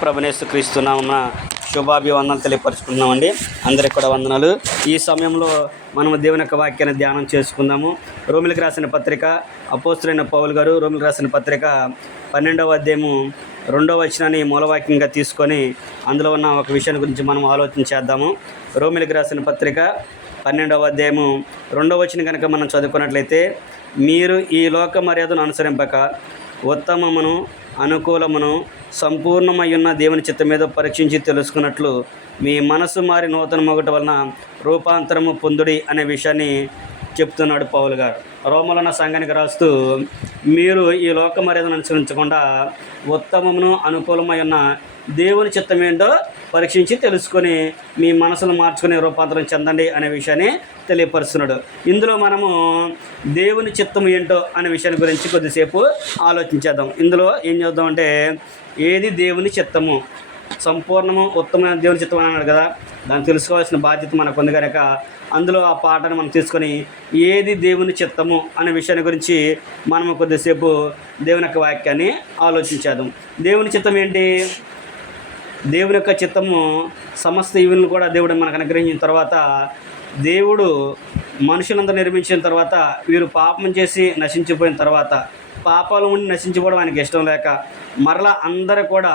ప్రభునేసు క్రీస్తునామమున శుభాభివందనలు తెలియపరుచుకున్నామండి. అందరికి కూడా వందనాలు. ఈ సమయంలో మనము దేవుని యొక్క వాక్యాన్ని ధ్యానం చేసుకుందాము. రోమిలికి రాసిన పత్రిక అపోస్తులైన పౌలు గారు రోమిలికి రాసిన పత్రిక 12వ అధ్యాయము 2వ వచనాన్ని మూలవాక్యంగా తీసుకొని అందులో ఉన్న ఒక విషయాన్ని గురించి మనం ఆలోచన చేద్దాము. రోమిలికి రాసిన పత్రిక 12వ అధ్యాయము 2వ వచనం కనుక మనం చదువుకున్నట్లయితే, మీరు ఈ లోక మర్యాదను అనుసరింపక ఉత్తమమును అనుకూలమును సంపూర్ణమయ్యున్న దేవుని చిత్తం మీద పరీక్షించి తెలుసుకున్నట్లు మీ మనసు మారి నూతన మొగట వలన రూపాంతరము పొందుడి అనే విషయాన్ని చెప్తున్నాడు పౌలు గారు. రోమలోన సంఘానికి రాస్తూ, మీరు ఈ లోక మర్యాదను అనుసరించకుండా ఉత్తమమును అనుకూలమై ఉన్న దేవుని చిత్తం ఏంటో పరీక్షించి తెలుసుకొని మీ మనసును మార్చుకునే రూపాంతరం చెందండి అనే విషయాన్ని తెలియపరుస్తున్నాడు. ఇందులో మనము దేవుని చిత్తం ఏంటో అనే విషయాన్ని గురించి కొద్దిసేపు ఆలోచించేద్దాం. ఇందులో ఏం చేద్దామంటే, ఏది దేవుని చిత్తము, సంపూర్ణము ఉత్తమమైన దేవుని చిత్తం అని అన్నాడు కదా, దాన్ని తెలుసుకోవాల్సిన బాధ్యత మనకు ఉంది కనుక అందులో ఆ పాటను మనం తీసుకొని ఏది దేవుని చిత్తము అనే విషయాన్ని గురించి మనము కొద్దిసేపు దేవుని యొక్క వాక్యాన్ని ఆలోచించేద్దాం. దేవుని చిత్తం ఏంటి? దేవుని యొక్క చిత్తము సమస్త ఈవులను కూడా దేవుడు మనకు అనుగ్రహించిన తర్వాత, దేవుడు మనుషులందరూ నిర్మించిన తర్వాత వీరు పాపం చేసి నశించిపోయిన తర్వాత, పాపాలు ఉండి నశించిపోవడం ఆయనకి ఇష్టం లేక మరలా అందరూ కూడా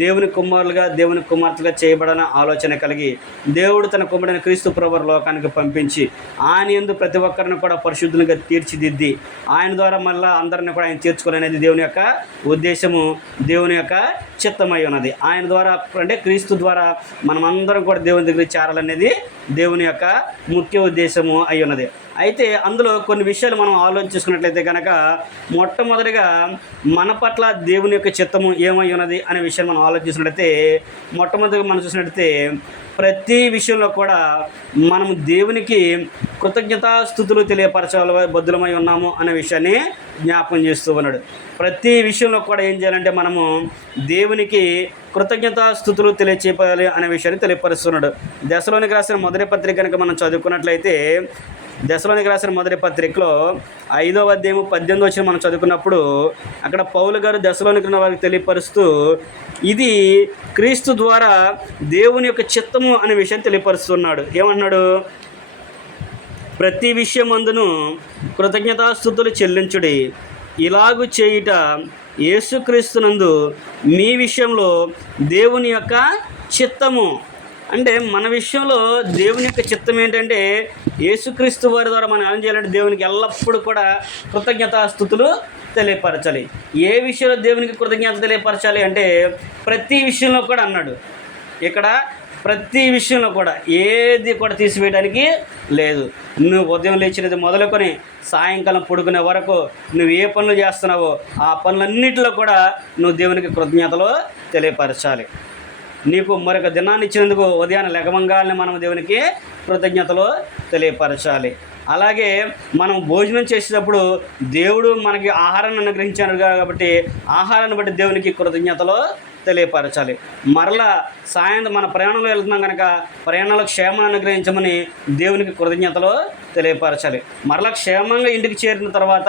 దేవుని కుమారులుగా దేవుని కుమార్తెగా చేయబడన ఆలోచన కలిగి దేవుడు తన కుమారుడైన క్రీస్తు ప్రభువు లోకానికి పంపించి ఆయన యందు ప్రతి ఒక్కరిని కూడా పరిశుద్ధులుగా తీర్చిదిద్ది ఆయన ద్వారా మళ్ళీ అందరిని కూడా ఆయన తీర్చుకోవాలనేది దేవుని యొక్క ఉద్దేశము, దేవుని యొక్క చిత్తమై ఉన్నది. ఆయన ద్వారా అంటే క్రీస్తు ద్వారా మనమందరం కూడా దేవుని దగ్గరికి చేరాలనేది దేవుని యొక్క ముఖ్య ఉద్దేశము అయి ఉన్నది. అయితే అందులో కొన్ని విషయాలు మనం ఆలోచించుకున్నట్లయితే కనుక, మొట్టమొదటిగా మన పట్ల దేవుని యొక్క చిత్తము ఏమై ఉన్నది అనే విషయాన్ని మనం ఆలోచించినట్లయితే, మొట్టమొదటిగా మనం చూసినట్లయితే ప్రతి విషయంలో కూడా మనము దేవునికి కృతజ్ఞతాస్థుతులు తెలియపరచాలి బద్దులమై ఉన్నాము అనే విషయాన్ని జ్ఞాపకం చేస్తూ ఉన్నాడు. ప్రతి విషయంలో కూడా ఏం చేయాలంటే మనము దేవునికి కృతజ్ఞతాస్థుతులు తెలియచేయాలి అనే విషయాన్ని తెలియపరుస్తున్నాడు. దశలోనికి రాసిన మొదటి పత్రిక కనుక మనం చదువుకున్నట్లయితే, దశలోనికి రాసిన మొదటి పత్రికలో 5వ అధ్యాయము 18వ వచనం మనం చదువుకున్నప్పుడు అక్కడ పౌలు గారు దశలోనికి ఉన్న వారికి తెలియపరుస్తూ, ఇది క్రీస్తు ద్వారా దేవుని యొక్క చిత్తము అనే విషయాన్ని తెలియపరుస్తున్నాడు. ఏమన్నాడు? ప్రతి విషయం అందును కృతజ్ఞతాస్థుతులు చెల్లించుడి, ఇలాగు చేయుట యేసుక్రీస్తునందు మీ విషయంలో దేవుని యొక్క చిత్తము. అంటే మన విషయంలో దేవుని యొక్క చిత్తం ఏంటంటే, యేసుక్రీస్తు వారి ద్వారా మనం ఏం చేయాలంటే దేవునికి ఎల్లప్పుడూ కూడా కృతజ్ఞతాస్థుతులు తెలియపరచాలి. ఏ విషయంలో దేవునికి కృతజ్ఞత తెలియపరచాలి అంటే ప్రతి విషయంలో కూడా అన్నాడు. ఇక్కడ ప్రతి విషయంలో కూడా ఏది కూడా తీసివేయడానికి లేదు. నువ్వు ఉదయం లేచినది మొదలుకొని సాయంకాలం పడుకునే వరకు నువ్వు ఏ పనులు చేస్తున్నావో ఆ పనులన్నిటిలో కూడా నువ్వు దేవునికి కృతజ్ఞతలు తెలియపరచాలి. నీకు మరొక దినాన్ని ఇచ్చినందుకు ఉదయాన్నే లెగవంగానే మనం దేవునికి కృతజ్ఞతలు తెలియపరచాలి. అలాగే మనం భోజనం చేసేటప్పుడు దేవుడు మనకి ఆహారాన్ని అనుగ్రహించాడు కాబట్టి ఆహారాన్ని బట్టి దేవునికి కృతజ్ఞతలు తెలియపరచాలి. మరలా సాయంత్రం మన ప్రయాణంలో వెళ్తున్నాం కనుక ప్రయాణంలో క్షేమాన్ని అనుగ్రహించమని దేవునికి కృతజ్ఞతలు తెలియపరచాలి. మరలా క్షేమంగా ఇంటికి చేరిన తర్వాత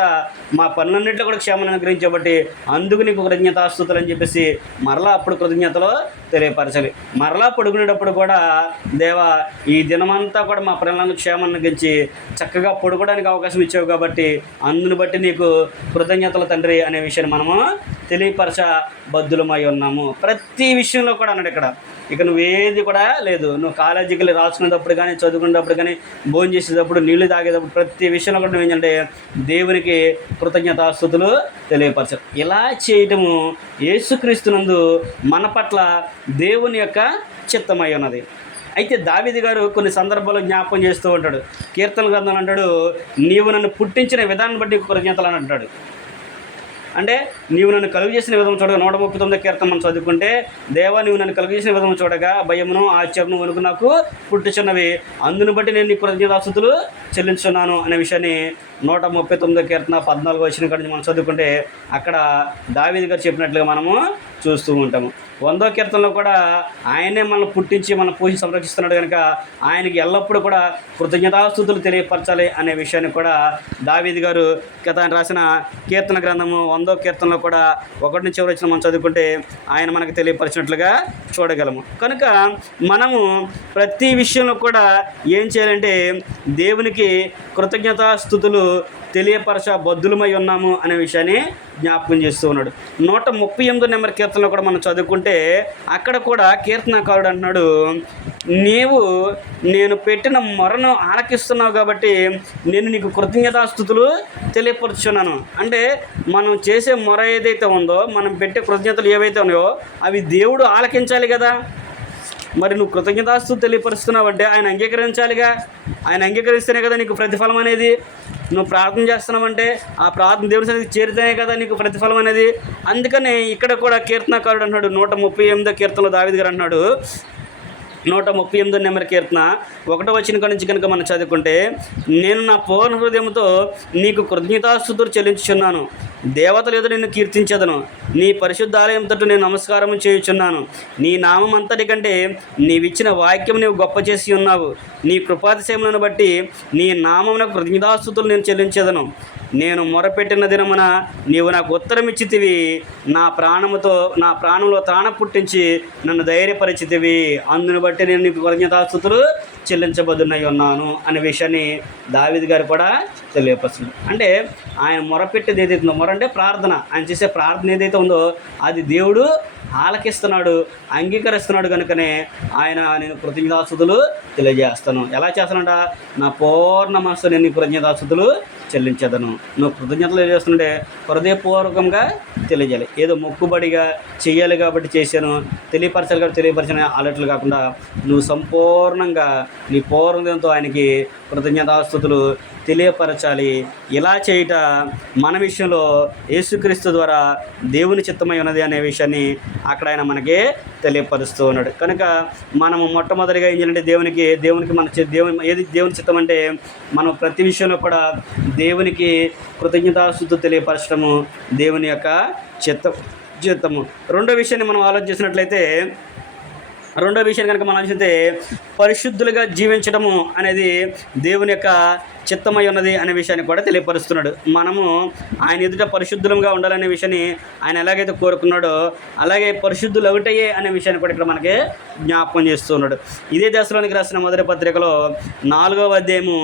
మా పనులన్నింటిలో కూడా క్షేమాన్ని అనుగ్రహించబట్టి అందుకు నీకు కృతజ్ఞతాస్తుతులు అని చెప్పేసి మరలా అప్పుడు కృతజ్ఞతలు తెలియపరచాలి. మరలా పడుకునేటప్పుడు కూడా, దేవా ఈ దినమంతా కూడా మా ప్రయాణంలో క్షేమాన్ని అనుగ్రహించి చక్కగా పడుకోవడానికి అవకాశం ఇచ్చావు కాబట్టి అందుని బట్టి నీకు కృతజ్ఞతలు తండ్రి అనే విషయాన్ని మనము తెలియపరచ బద్దులమై ఉన్నాము. ప్రతి విషయంలో కూడా అన్నాడు. ఇక్కడ ఇక నువ్వేది కూడా లేదు. నువ్వు కాలేజీకి వెళ్ళి రాసుకునేటప్పుడు కానీ, చదువుకునేటప్పుడు కానీ, భోజనం చేసేటప్పుడు, నీళ్లు తాగేటప్పుడు ప్రతి విషయంలో కూడా నువ్వు ఏంటంటే దేవునికి కృతజ్ఞతాస్తుతులు తెలియపరచాలి. ఇలా చేయటము యేసుక్రీస్తునందు మన పట్ల దేవుని యొక్క చిత్తమై ఉన్నది. అయితే దావీదు గారు కొన్ని సందర్భాల్లో జ్ఞాపకం చేస్తూ ఉంటాడు. కీర్తన గ్రంథంలో అంటాడు, నీవు నన్ను పుట్టించిన విధానం బట్టి కృతజ్ఞతలు అని అంటాడు. అంటే నీవు నన్ను కలుగు చేసిన విధం చూడగా 139 కీర్తన మనం చదువుకుంటే, దేవా నీవు నన్ను కలుగు చేసిన విధం చూడగా భయమును ఆశ్చర్యము వణుకు నాకు పుట్టుచున్నవి, అందును బట్టి నేను నీ కృతజ్ఞతాస్తుతులు చెల్లించున్నాను అనే విషయాన్ని 139 కీర్తన 14వ వచనం కాడి మనం చదువుకుంటే అక్కడ దావీదు గారు చెప్పినట్లుగా మనము చూస్తూ ఉంటాము. 100వ కీర్తనలో కూడా ఆయనే మనల్ని పుట్టించి మన పోషి సంరక్షిస్తున్నాడు కనుక ఆయనకి ఎల్లప్పుడూ కూడా కృతజ్ఞతాస్తుతులు తెలియపరచాలి అనే విషయాన్ని కూడా దావీదు గారు ఆయన రాసిన కీర్తన గ్రంథము 100వ కీర్తనలో కూడా 1 నుంచి 4 వచ్చిన మనం చదువుకుంటే ఆయన మనకు తెలియపరిచినట్లుగా చూడగలము. కనుక మనము ప్రతి విషయంలో కూడా ఏం చేయాలంటే దేవునికి కృతజ్ఞతాస్తుతులు తెలియపరచ బద్దులమై ఉన్నాము అనే విషయాన్ని జ్ఞాపకం చేస్తూ ఉన్నాడు. 138 నెంబర్ కీర్తనలో కూడా మనం చదువుకుంటే అక్కడ కూడా కీర్తనకారుడు అంటున్నాడు, నేను పెట్టిన మొరను ఆలకిస్తున్నావు కాబట్టి నేను నీకు కృతజ్ఞతాస్తుతులు తెలియపరుచున్నాను. అంటే మనం చేసే మొర ఏదైతే ఉందో, మనం పెట్టే కృతజ్ఞతలు ఏవైతే ఉన్నాయో అవి దేవుడు ఆలకించాలి కదా. మరి నువ్వు కృతజ్ఞతాస్తుతులు తెలియపరుస్తున్నావు అంటే ఆయన అంగీకరించాలిగా. ఆయన అంగీకరిస్తేనే కదా నీకు ప్రతిఫలం అనేది. నువ్వు ప్రార్థన చేస్తున్నావంటే ఆ ప్రార్థన దేవుని సన్నిధికి చేరితేనే కదా నీకు ప్రతిఫలం అనేది. అందుకని ఇక్కడ కూడా కీర్తనకారుడు అంటున్నాడు, 138వ కీర్తనలో దావీదు గారు అంటున్నాడు, 138 నెంబర్ కీర్తన 1వ వచనం నుంచి కనుక మనం చదువుకుంటే, నేను నా పూర్ణ హృదయంతో నీకు కృతజ్ఞతాస్తుతులు చెల్లించుచున్నాను, దేవతలు ఎదుట నిన్ను కీర్తించదను, నీ పరిశుద్ధాలయం తట్టు నేను నమస్కారం చేయుచున్నాను. నీ నామం అంతటి కంటే నీవిచ్చిన వాక్యం నీవు గొప్ప చేసి ఉన్నావు. నీ కృపాతిశయములను బట్టి నీ నామమునకు కృతజ్ఞతాస్తుతులు నేను చెల్లించదను. నేను మొరపెట్టిన దినమున నీవు నాకు ఉత్తరం ఇచ్చితివి, నా ప్రాణంలో త్రాణ పుట్టించి నన్ను ధైర్యపరిచితివి, అందును బట్టి నేను నీకు కృతజ్ఞతాస్తుతులు చెల్లించబడునై ఉన్నాను అనే విషయాన్ని దావీదు గారు కూడా తెలియపరుస్తుంది. అంటే ఆయన మొరపెట్టేది ఏదైతే ఉందో, మొర అంటే ప్రార్థన, ఆయన చేసే ప్రార్థన ఏదైతే ఉందో అది దేవుడు ఆలకిస్తున్నాడు, అంగీకరిస్తున్నాడు. కనుకనే నేను కృతజ్ఞతాస్తుతులు తెలియజేస్తాను. ఎలా చేస్తానంట? నా పూర్ణ మనసు నేను కృతజ్ఞతాస్తుతులు చెల్లించదను. నువ్వు కృతజ్ఞతలు తెలియజేస్తుంటే హృదయపూర్వకంగా తెలియజేయాలి. ఏదో మొక్కుబడిగా చెయ్యాలి కాబట్టి చేశాను, తెలియపరచాలి కాబట్టి తెలియపరచాను అలట్లు కాకుండా నువ్వు సంపూర్ణంగా నీ పూర్ణంతో ఆయనకి కృతజ్ఞతాస్తుతులు తెలియపరచాలి. ఇలా చేయట మన విషయంలో యేసుక్రీస్తు ద్వారా దేవుని చిత్తమై ఉన్నది అనే విషయాన్ని అక్కడ ఆయన మనకి తెలియపరుస్తూ ఉన్నాడు. కనుక మనము మొట్టమొదటిగా ఏం చేయాలంటే దేవుని చిత్తం అంటే మనం ప్రతి విషయంలో కూడా దేవునికి కృతజ్ఞతాస్తుతులు తెలియపరచడము దేవుని యొక్క చిత్తము. రెండో విషయాన్ని మనం ఆలోచించినట్లయితే, రెండో విషయం కనుక మనం ఆలోచిస్తే పరిశుద్ధులుగా జీవించడము అనేది దేవుని యొక్క చిత్తమై ఉన్నది అనే విషయాన్ని కూడా తెలియపరుస్తున్నాడు. మనము ఆయన ఎదుట పరిశుద్ధులంగా ఉండాలనే విషయాన్ని ఆయన ఎలాగైతే కోరుకున్నాడో అలాగే పరిశుద్ధులు ఒకటయ్యే అనే విషయాన్ని కూడా ఇక్కడ మనకి జ్ఞాపకం చేస్తున్నాడు. ఇదే దశలోనికి రాసిన మొదటి పత్రికలో 4వ అధ్యాయము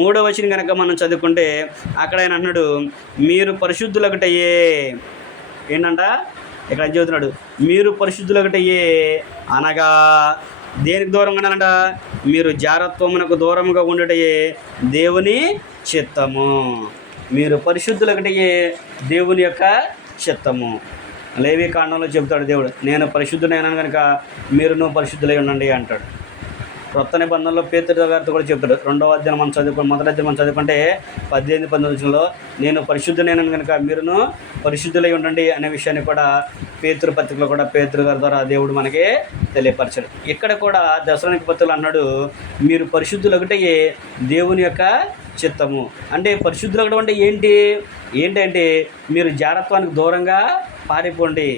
3వ వచనం కనుక మనం చదువుకుంటే అక్కడ ఆయన అన్నాడు, మీరు పరిశుద్ధులు ఒకటయ్యే. ఏంటంట ఇక్కడ చదువుతున్నాడు, మీరు పరిశుద్ధులు ఒకటయ్యే అనగా దేనికి దూరంగా ఉండాలంట? మీరు జారత్వమునకు దూరంగా ఉండటయే దేవుని చిత్తము. మీరు పరిశుద్ధులు ఒకటయ్యే దేవుని యొక్క చిత్తము. లేవి కాండంలో చెబుతాడు దేవుడు, నేను పరిశుద్ధునైనాను కనుక మీరును పరిశుద్ధులై ఉండండి అంటాడు. క్రొత్త నిబంధనలో పేతురు గారితో కూడా చెప్తాడు. 2వ అధ్యాయం మనం మొదటి అధ్యాయం మనం చదువుకుంటే 18-19 నేను పరిశుద్ధునైనాను కనుక మీరును పరిశుద్ధులై ఉండండి అనే విషయాన్ని కూడా పేతురు పత్రికలో కూడా పేతురు గారి ద్వారా దేవుడు మనకి తెలియపరచాడు. ఇక్కడ కూడా దశలోనికి పత్రికలు అన్నాడు, మీరు పరిశుద్ధులు ఒకటయ్యే దేవుని యొక్క చిత్తము. అంటే పరిశుద్ధులు ఒకటి అంటే ఏంటంటే మీరు జారత్వానికి దూరంగా పారిపోండి,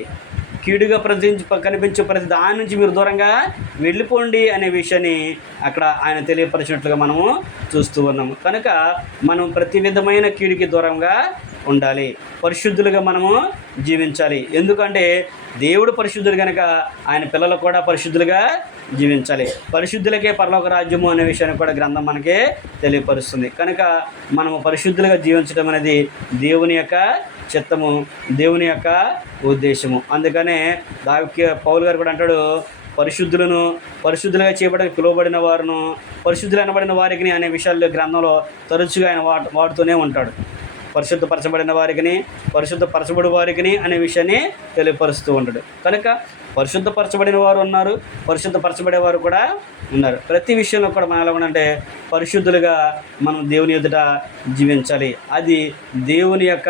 కీడుగా కనిపించే ప్రతి దాని నుంచి మీరు దూరంగా వెళ్ళిపోండి అనే విషయాన్ని అక్కడ ఆయన తెలియపరిచినట్లుగా మనము చూస్తూ ఉన్నాము. కనుక మనం ప్రతి విధమైన కీడుకి దూరంగా ఉండాలి, పరిశుద్ధులుగా మనము జీవించాలి. ఎందుకంటే దేవుడు పరిశుద్ధుడు కనుక ఆయన పిల్లలు కూడా పరిశుద్ధులుగా జీవించాలి. పరిశుద్ధులకే పరలోక రాజ్యము అనే విషయాన్ని కూడా గ్రంథం మనకే తెలియపరుస్తుంది. కనుక మనము పరిశుద్ధులుగా జీవించడం అనేది దేవుని యొక్క చిత్తము, దేవుని యొక్క ఉద్దేశము. అందుకనే పౌలు గారు కూడా అంటాడు, పరిశుద్ధులుగా చేయబడడానికి పిలువబడిన వారును పరిశుద్ధులు అనబడిన వారికి అనే విషయాల్లో గ్రంథంలో తరచుగా ఆయన వాడుతూనే ఉంటాడు. పరిశుద్ధపరచబడిన వారికి, పరిశుద్ధపరచబడి వారికి అనే విషయాన్ని తెలియపరుస్తూ ఉంటాడు. కనుక పరిశుద్ధపరచబడిన వారు ఉన్నారు, పరిశుద్ధపరచబడేవారు కూడా ఉన్నారు. ప్రతి విషయంలో కూడా మనం ఎలా ఉండాలంటే పరిశుద్ధులుగా మనం దేవుని ఎదుట జీవించాలి. అది దేవుని యొక్క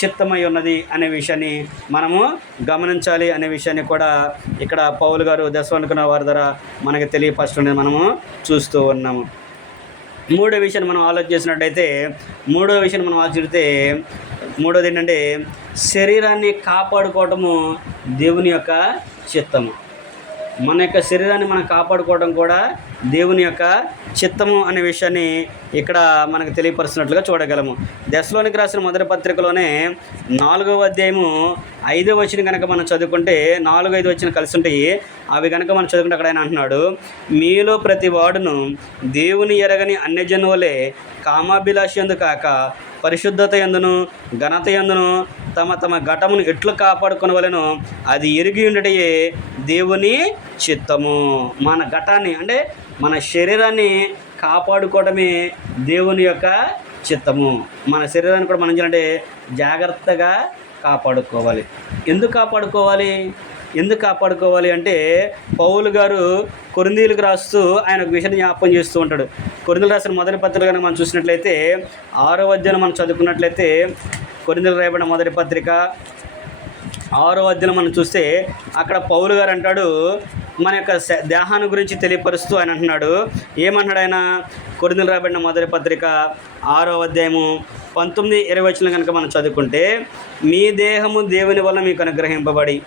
చిత్తమై ఉన్నది అనే విషయాన్ని మనము గమనించాలి అనే విషయాన్ని కూడా ఇక్కడ పౌలు గారు దశలోనికున్న వారి ద్వారా మనకి తెలియపరచడం మనము చూస్తూ ఉన్నాము. మూడో విషయాన్ని మనం ఆలోచించినట్టయితే మూడోది ఏంటంటే శరీరాన్ని కాపాడుకోవటము దేవుని యొక్క చిత్తము. మన యొక్క శరీరాన్ని మనం కాపాడుకోవడం కూడా దేవుని యొక్క చిత్తము అనే విషయాన్ని ఇక్కడ మనకు తెలియపరుస్తున్నట్లుగా చూడగలము. దశలోనికి రాసిన మొదటి పత్రికలోనే 4వ అధ్యాయము 5వ వచనం కనుక మనం చదువుకుంటే 4-5 వచనం కలిసి ఉంటాయి. అవి కనుక మనం చదువుకుంటే అక్కడ ఆయన అంటున్నాడు, మీలో ప్రతి వాడును దేవుని ఎరగని అన్యజనులే కామాభిలాషి యందు కాక పరిశుద్ధత యందును ఘనత యందును తమ తమ ఘటమును ఎట్లు కాపాడుకొనవలెనో అది ఎరిగి ఉండటయే దేవుని చిత్తము. మన ఘటాన్ని అంటే మన శరీరాన్ని కాపాడుకోవడమే దేవుని యొక్క చిత్తము. మన శరీరాన్ని కూడా మనం ఏం చేయాలంటే జాగ్రత్తగా కాపాడుకోవాలి. ఎందుకు కాపాడుకోవాలి అంటే పౌలు గారు కొరింథీయులకు రాస్తూ ఆయన ఒక విషయాన్ని జ్ఞాపకం చేస్తూ ఉంటాడు. కొరింథీయులకు రాసిన మొదటి పత్రిక కనుక మనం చూసినట్లయితే 6వ అధ్యాయం మనం చదువుకున్నట్లయితే కొరింథీయులకు రాయబడిన మొదటి పత్రిక 6వ అధ్యాయం మనం చూస్తే అక్కడ పౌలు గారు అంటాడు, మన యొక్క దేహాన్ని గురించి తెలియపరుస్తూ ఆయన అంటున్నాడు. ఏమంటున్నాడు ఆయన? కొరింథీయులకు రాయబడిన మొదటి పత్రిక 6వ అధ్యాయము 19-20 వచనం కనుక మనం చదువుకుంటే, మీ దేహము దేవుని వల్ల మీకు అనుగ్రహింపబడి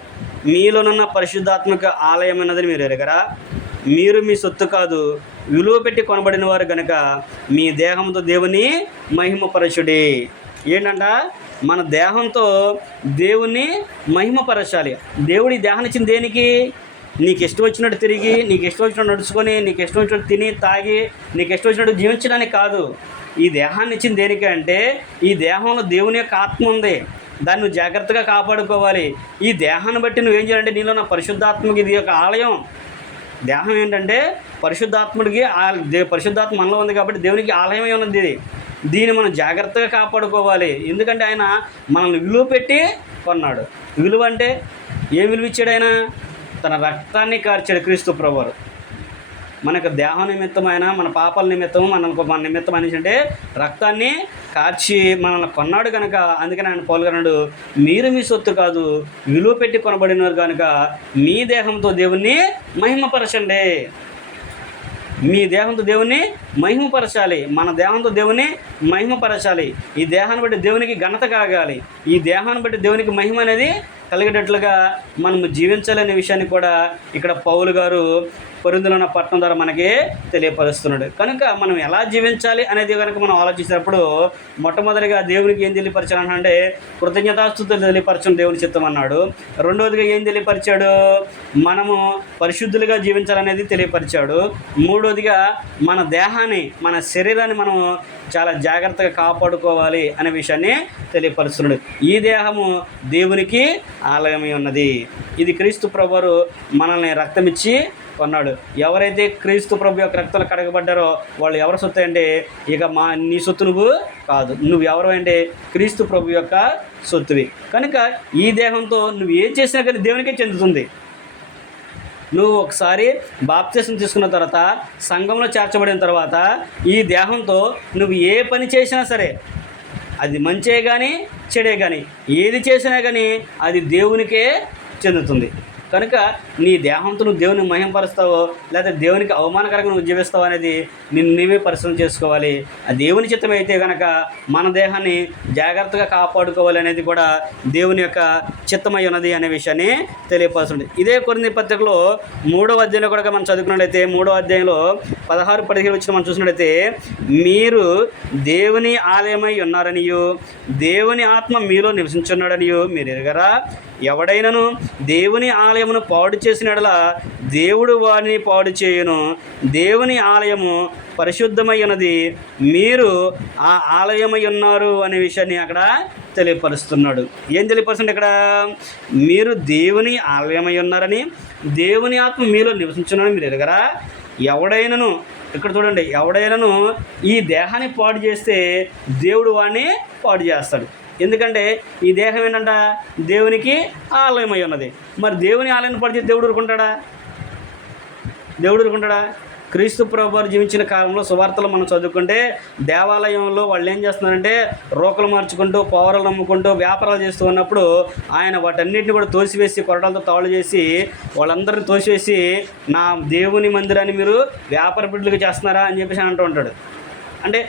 మీలోనున్న పరిశుద్ధాత్మక ఆలయమైనదని మీరు ఎరగరా? మీరు మీ సొత్తు కాదు, విలువ పెట్టి కొనబడిన వారు గనుక మీ దేహంతో దేవుని మహిమపరచుడి. ఏంటంట? మన దేహంతో దేవుణ్ణి మహిమపరచాలి. దేవుడి దేహాన్ని ఇచ్చింది దేనికి? నీకు ఇష్టం వచ్చినట్టు తిరిగి, నీకు ఇష్టం వచ్చినట్టు నడుచుకొని, నీకు ఇష్టం వచ్చినట్టు తిని తాగి, నీకు ఇష్టం వచ్చినట్టు జీవించడానికి కాదు. ఈ దేహాన్ని ఇచ్చింది దేనికి అంటే, ఈ దేహంలో దేవుని యొక్క ఆత్మ ఉంది, దాన్ని నువ్వు జాగ్రత్తగా కాపాడుకోవాలి. ఈ దేహాన్ని బట్టి నువ్వేం చేయాలంటే, నీలో నా పరిశుద్ధాత్మకి ఇది ఒక ఆలయం. దేహం ఏంటంటే పరిశుద్ధాత్ముడికి పరిశుద్ధాత్మ మనలో ఉంది కాబట్టి దేవునికి ఆలయమై ఉన్నది ఇది. దీన్ని మనం జాగ్రత్తగా కాపాడుకోవాలి. ఎందుకంటే ఆయన మనల్ని విలువ పెట్టి కొన్నాడు. విలువ అంటే ఏ విలువ ఇచ్చాడు? ఆయన తన రక్తాన్ని కార్చాడు. క్రీస్తు ప్రభువారు మనకు దేహ నిమిత్తమైన, మన పాపాల నిమిత్తము, మన నిమిత్తం అంటే రక్తాన్ని కార్చి మనల్ని కొన్నాడు కనుక, అందుకని ఆయన పౌలు గారు అన్నాడు, మీరు మీ సొత్తు కాదు, విలువ పెట్టి కొనబడినవారు కనుక మీ దేహంతో దేవుణ్ణి మహిమపరచండి. మీ దేహంతో దేవుణ్ణి మహిమపరచాలి. మన దేహంతో దేవుని మహిమపరచాలి. ఈ దేహాన్ని బట్టి దేవునికి ఘనత కాగాలి. ఈ దేహాన్ని బట్టి దేవునికి మహిమ అనేది కలిగేటట్లుగా మనము జీవించాలనే విషయాన్ని కూడా ఇక్కడ పౌలు గారు కొరింథీలో ఉన్న పట్టణం ద్వారా మనకి తెలియపరుస్తున్నాడు. కనుక మనం ఎలా జీవించాలి అనేది కనుక మనం ఆలోచించినప్పుడు మొట్టమొదటిగా దేవునికి ఏం తెలియపరచాలంటే కృతజ్ఞతాస్తుతులు తెలియపరచడం దేవుని చిత్తం అన్నాడు. రెండవదిగా ఏం తెలియపరిచాడు? మనము పరిశుద్ధులుగా జీవించాలనేది తెలియపరిచాడు. మూడవదిగా మన దేహాన్ని, మన శరీరాన్ని మనం చాలా జాగ్రత్తగా కాపాడుకోవాలి అనే విషయాన్ని తెలియపరుస్తున్నాడు. ఈ దేహము దేవునికి ఆలయమై ఉన్నది. ఇది క్రీస్తు ప్రభువారు మనల్ని రక్తమిచ్చి కొన్నాడు. ఎవరైతే క్రీస్తు ప్రభు యొక్క రక్తంలో కడగబడ్డారో వాళ్ళు ఎవరు సొత్తు అంటే, ఇక నీ సొత్తు నువ్వు కాదు, నువ్వు ఎవరు అంటే క్రీస్తు ప్రభు యొక్క సొత్తువి. కనుక ఈ దేహంతో నువ్వు ఏం చేసినా కానీ దేవునికే చెందుతుంది. నువ్వు ఒకసారి బాప్తిసం తీసుకున్న తర్వాత, సంఘంలో చేర్చబడిన తర్వాత, ఈ దేహంతో నువ్వు ఏ పని చేసినా సరే, అది మంచే కానీ చెడే కానీ, ఏది చేసినా కానీ అది దేవునికే చెందుతుంది. కనుక నీ దేహంతో నువ్వు దేవుని మహింపరుస్తావో లేదా దేవునికి అవమానకరంగా నువ్వు జీవిస్తావు అనేది నీవే పరిశీలన చేసుకోవాలి. ఆ దేవుని చిత్తం అయితే కనుక మన దేహాన్ని జాగ్రత్తగా కాపాడుకోవాలి అనేది కూడా దేవుని యొక్క చిత్తమై ఉన్నది అనే విషయాన్ని తెలియపరుస్తుంది. ఇదే కొరింథీ పత్రికలో 3వ అధ్యాయంలో కూడా మనం చదువుకున్నట్లయితే 3వ అధ్యాయంలో 16-17 వచ్చిన మనం చూసినట్లయితే, మీరు దేవుని ఆలయమై ఉన్నారనియు దేవుని ఆత్మ మీలో నివసించున్నాడనియు మీరు ఎరగరా? ఎవడైనను దేవుని ఆలయమును పాడు చేసిన యెడల దేవుడు వారిని పాడు చేయును. దేవుని ఆలయము పరిశుద్ధమై ఉన్నది, మీరు ఆ ఆలయమై ఉన్నారు అనే విషయాన్ని అక్కడ తెలియపరుస్తున్నాడు. ఏం తెలియపరుస్తుంది ఇక్కడ? మీరు దేవుని ఆలయమై ఉన్నారని, దేవుని ఆత్మ మీలో నివసించున్నారని మీరు ఎరగరా? ఎవడైనను, ఇక్కడ చూడండి, ఎవడైనను ఈ దేహాన్ని పాడు చేస్తే దేవుడు వాడిని పాడు చేస్తాడు. ఎందుకంటే ఈ దేహం ఏంటంట దేవునికి ఆలయమై ఉన్నది. మరి దేవుని ఆలయాన్ని పాడు చేస్తే దేవుడు ఊరుకుంటాడా? క్రీస్తు ప్రభువారు జీవించిన కాలంలో సువార్తలు మనం చదువుకుంటే దేవాలయంలో వాళ్ళు ఏం చేస్తున్నారంటే రోకలు మార్చుకుంటూ, పౌరాలు నమ్ముకుంటూ వ్యాపారాలు చేస్తూ ఉన్నప్పుడు ఆయన వాటన్నిటిని కూడా తోసివేసి, కొరడాలతో తాళు చేసి వాళ్ళందరినీ తోసివేసి, నా దేవుని మందిరాన్ని మీరు వ్యాపార బిడ్డలుగా చేస్తున్నారా అని చెప్పేసి అంటూ ఉంటాడు. అంటే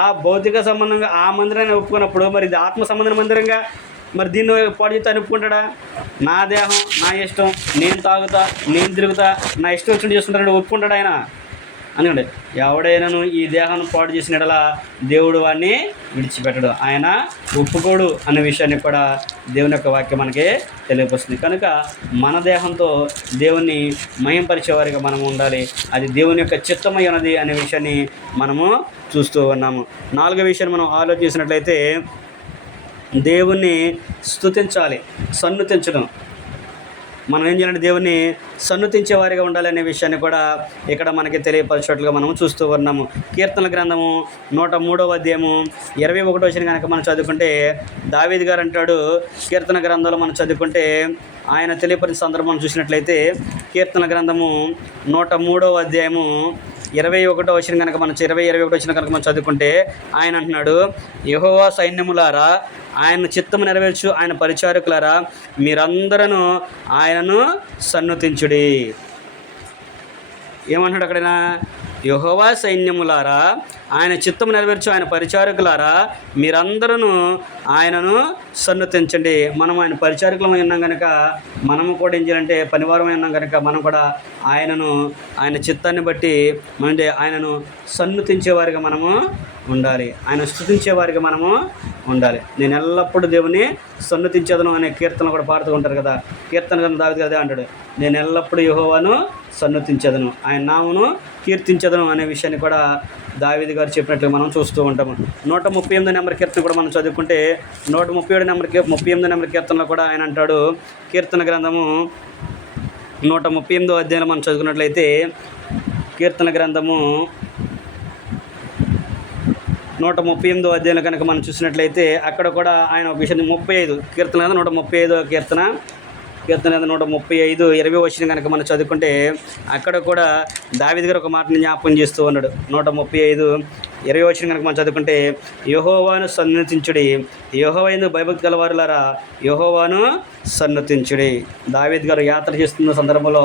ఆ భౌతిక సంబంధంగా ఆ మందిరాన్ని ఒప్పుకున్నప్పుడు మరి ఇది ఆత్మ సంబంధమైన మందిరంగా మరి దీన్ని పాడు చేస్తే ఆయన ఒప్పుకుంటాడా? నా దేహం, నా ఇష్టం, నేను తాగుతా, నేను తిరుగుతా, నా ఇష్టం వచ్చినట్టు చేసుకుంటానంటే ఒప్పుకుంటాడు ఆయన? అందుకండి ఎవడైనాను ఈ దేహాన్ని పాడు చేసిన యెడల దేవుడు వాడిని విడిచిపెట్టడు, ఆయన ఒప్పుకోడు అనే విషయాన్ని కూడా దేవుని యొక్క వాక్యం మనకి తెలియపరుస్తుంది. కనుక మన దేహంతో దేవుణ్ణి మహింపరిచేవారిగా మనం ఉండాలి. అది దేవుని యొక్క చిత్తమై ఉన్నది అనే విషయాన్ని మనము చూస్తూ ఉన్నాము. 4వ విషయాన్ని మనం ఆలోచించినట్లయితే దేవుణ్ణి స్తుతించాలి, సన్నుతించడం. మనం ఏం చేయాలంటే దేవుణ్ణి సన్నుతించే వారిగా ఉండాలనే విషయాన్ని కూడా ఇక్కడ మనకి తెలియపరచినట్లుగా మనం చూస్తూ ఉన్నాము. కీర్తనల గ్రంథము 103వ అధ్యాయము 21వ వచనం కనుక మనం చదువుకుంటే దావీదు గారు అంటాడు, కీర్తన గ్రంథంలో మనం చదువుకుంటే ఆయన తెలియపరిచిన సందర్భం చూసినట్లయితే కీర్తన గ్రంథము 103వ అధ్యాయము 21వ వచనం కనుక మనం 21వ వచనం కనుక మనం చదువుకుంటే ఆయన అంటున్నాడు, యెహోవా సైన్యములారా, ఆయన చిత్తము నెరవేర్చు ఆయన పరిచారకులారా, మీరందరూ ఆయనను సన్నుతించుడి. ఏమంటాడు అక్కడైనా? యెహోవా సైన్యములారా, ఆయన చిత్తము నెరవేర్చు ఆయన పరిచారకులారా, మీరందరూ ఆయనను సన్నుతించండి. మనం ఆయన పరిచారకులమై ఉన్నాం కనుక మనము కూడా ఏం చేయాలంటే పనివారమై ఉన్నాం కనుక మనం కూడా ఆయన చిత్తాన్ని బట్టి ఆయనను సన్నుతించేవారిగా మనము ఉండాలి, ఆయన స్తుతించేవారిగా మనము ఉండాలి. నేను ఎల్లప్పుడూ దేవుని సన్నుతించేదను అనే కీర్తన కూడా పాడుతూ ఉంటారు కదా. కీర్తన దావీదు కదా అంటాడు, నేను ఎల్లప్పుడూ యెహోవాను సన్నుతించేదను, ఆయన నామమును కీర్తించేదను అనే విషయాన్ని కూడా దావీదు గారు చెప్పినట్లు మనం చూస్తూ ఉంటాము. 138 నెంబర్ కీర్తన కూడా మనం చదువుకుంటే 137 నెంబర్ కీర్తనలో కూడా ఆయన అంటాడు, కీర్తన గ్రంథము 138వ అధ్యాయంలో మనం చదువుకున్నట్లయితే కీర్తన గ్రంథము 138వ అధ్యాయంలో కనుక మనం చూసినట్లయితే అక్కడ కూడా ఆయన ఒక విషయం 35 కీర్తన కదా 135వ కీర్తన 135 20వ వచనం కనుక మనం చదువుకుంటే అక్కడ కూడా దావీదు గారు ఒక మాటని జ్ఞాపకం చేస్తూ ఉన్నాడు. 135 20వ వచనం కనుక మనం చదువుకుంటే యెహోవాను సన్నుతించుడి, యెహోవా యందు భయభక్తి గలవారులారా యెహోవాను సన్నుతించుడి. దావీదు గారు యాత్ర చేస్తున్న సందర్భంలో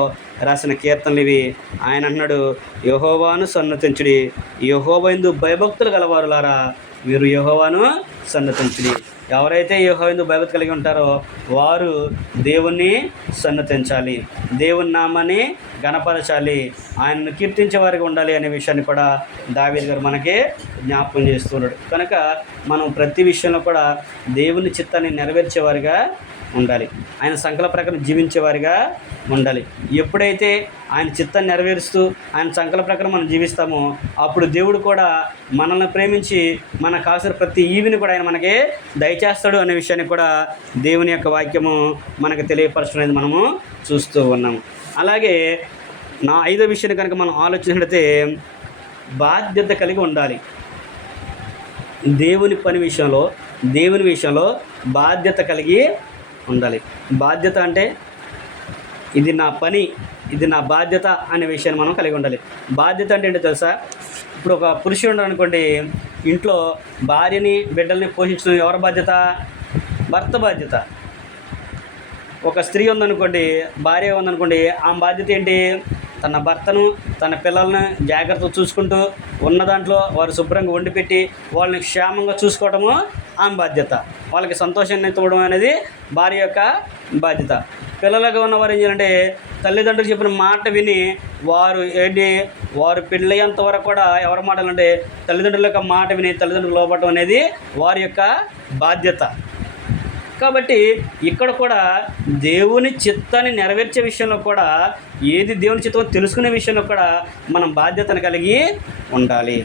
రాసిన కీర్తనలు ఇవి. ఆయన అన్నాడు, యెహోవాను సన్నుతించుడి, యెహోవా యందు భయభక్తులు గలవారులారా వీరు యెహోవాను సన్నుతించుడి. ఎవరైతే యెహోవా యందు భయభక్తి కలిగి ఉంటారో వారు దేవుణ్ణి సన్నుతించాలి, దేవుని నామాన్ని గణపరచాలి, ఆయనను కీర్తించే వారిగా ఉండాలి అనే విషయాన్ని కూడా దావీదు గారు మనకి జ్ఞాపకం చేస్తున్నాడు. కనుక మనం ప్రతి విషయంలో కూడా దేవుని చిత్తాన్ని నెరవేర్చేవారిగా ఉండాలి, ఆయన సంకల్ప ప్రకారం జీవించేవారిగా ఉండాలి. ఎప్పుడైతే ఆయన చిత్తాన్ని నెరవేరుస్తూ ఆయన సంకల్ప ప్రకారం మనం జీవిస్తామో అప్పుడు దేవుడు కూడా మనల్ని ప్రేమించి మనకు కావాల్సిన ప్రతి ఈవిని కూడా ఆయన మనకి దయచేస్తాడు అనే విషయాన్ని కూడా దేవుని యొక్క వాక్యము మనకు తెలియపరచడం మనము చూస్తూ ఉన్నాము. అలాగే 5వ విషయాన్ని కనుక మనం ఆలోచించినట్లయితే బాధ్యత కలిగి ఉండాలి. దేవుని విషయంలో బాధ్యత కలిగి ఉండాలి. బాధ్యత అంటే ఇది నా పని, ఇది నా బాధ్యత అనే విషయాన్ని మనం కలిగి ఉండాలి. బాధ్యత అంటే ఏంటో తెలుసా? ఇప్పుడు ఒక పురుషుడు ఉన్నాడు అనుకోండి, ఇంట్లో భార్యని బిడ్డల్ని పోషించడం ఎవరి బాధ్యత? భర్త బాధ్యత. ఒక స్త్రీ ఉందనుకోండి, భార్య ఉందనుకోండి, ఆమె బాధ్యత ఏంటి? తన భర్తను తన పిల్లల్ని జాగ్రత్తగా చూసుకుంటూ ఉన్న దాంట్లో వారు శుభ్రంగా వండి పెట్టి వాళ్ళని క్షేమంగా చూసుకోవడము ఆమె బాధ్యత. వాళ్ళకి సంతోషాన్ని ఇవ్వడం అనేది భార్య యొక్క బాధ్యత. పిల్లలుగా ఉన్నవారు ఏం చేయాలంటే తల్లిదండ్రులు చెప్పిన మాట విని వారు పెళ్ళయ్యేంత వరకు కూడా ఎవరి మాటలంటే తల్లిదండ్రుల యొక్క మాట విని తల్లిదండ్రులు లోపడడం అనేది వారి యొక్క బాధ్యత. కాబట్టి ఇక్కడ కూడా దేవుని చిత్తాన్ని నెరవేర్చే విషయంలో కూడా ఏది దేవుని చిత్తం తెలుసుకునే విషయంలో కూడా మనం బాధ్యతను కలిగి ఉండాలి.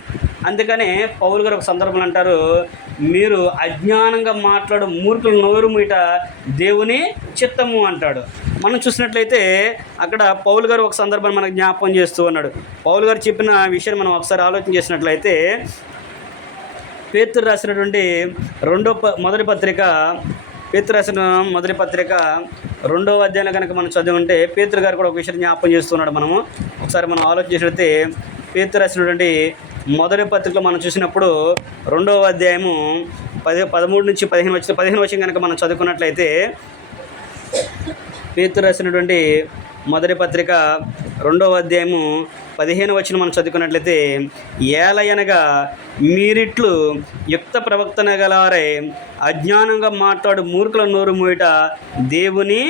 అందుకనే పౌలు గారు ఒక సందర్భంలో అంటారు, మీరు అజ్ఞానంగా మాట్లాడు మూర్ఖులు నోరు మీట దేవుని చిత్తము అంటాడు. మనం చూసినట్లయితే అక్కడ పౌలు గారు ఒక సందర్భాన్ని మనకు జ్ఞాపకం చేస్తూ ఉన్నాడు. పౌలు గారు చెప్పిన విషయాన్ని మనం ఒకసారి ఆలోచన చేసినట్లయితే పేతురు రాసినటువంటి మొదటి పత్రిక 2వ అధ్యాయం కనుక మనం చదువుకుంటే పేతురు గారు కూడా ఒక విషయం జ్ఞాపకం చేస్తున్నాడు. ఒకసారి మనం ఆలోచన చేసినట్లయితే పేతురు రాసినటువంటి మొదటి పత్రికలో మనం చూసినప్పుడు 2వ అధ్యాయము 13 నుంచి 15 వచనం కనుక మనం చదువుకున్నట్లయితే పేతురు రాసినటువంటి మొదటి పత్రిక 2వ అధ్యాయము 15 వచనం మనం చదువుకున్నట్లయితే, ఏలయనగా మీరిట్లు యుక్త ప్రవక్తన గలారై అజ్ఞానంగా మాట్లాడు మూర్ఖుల నోరు మూయట దేవుని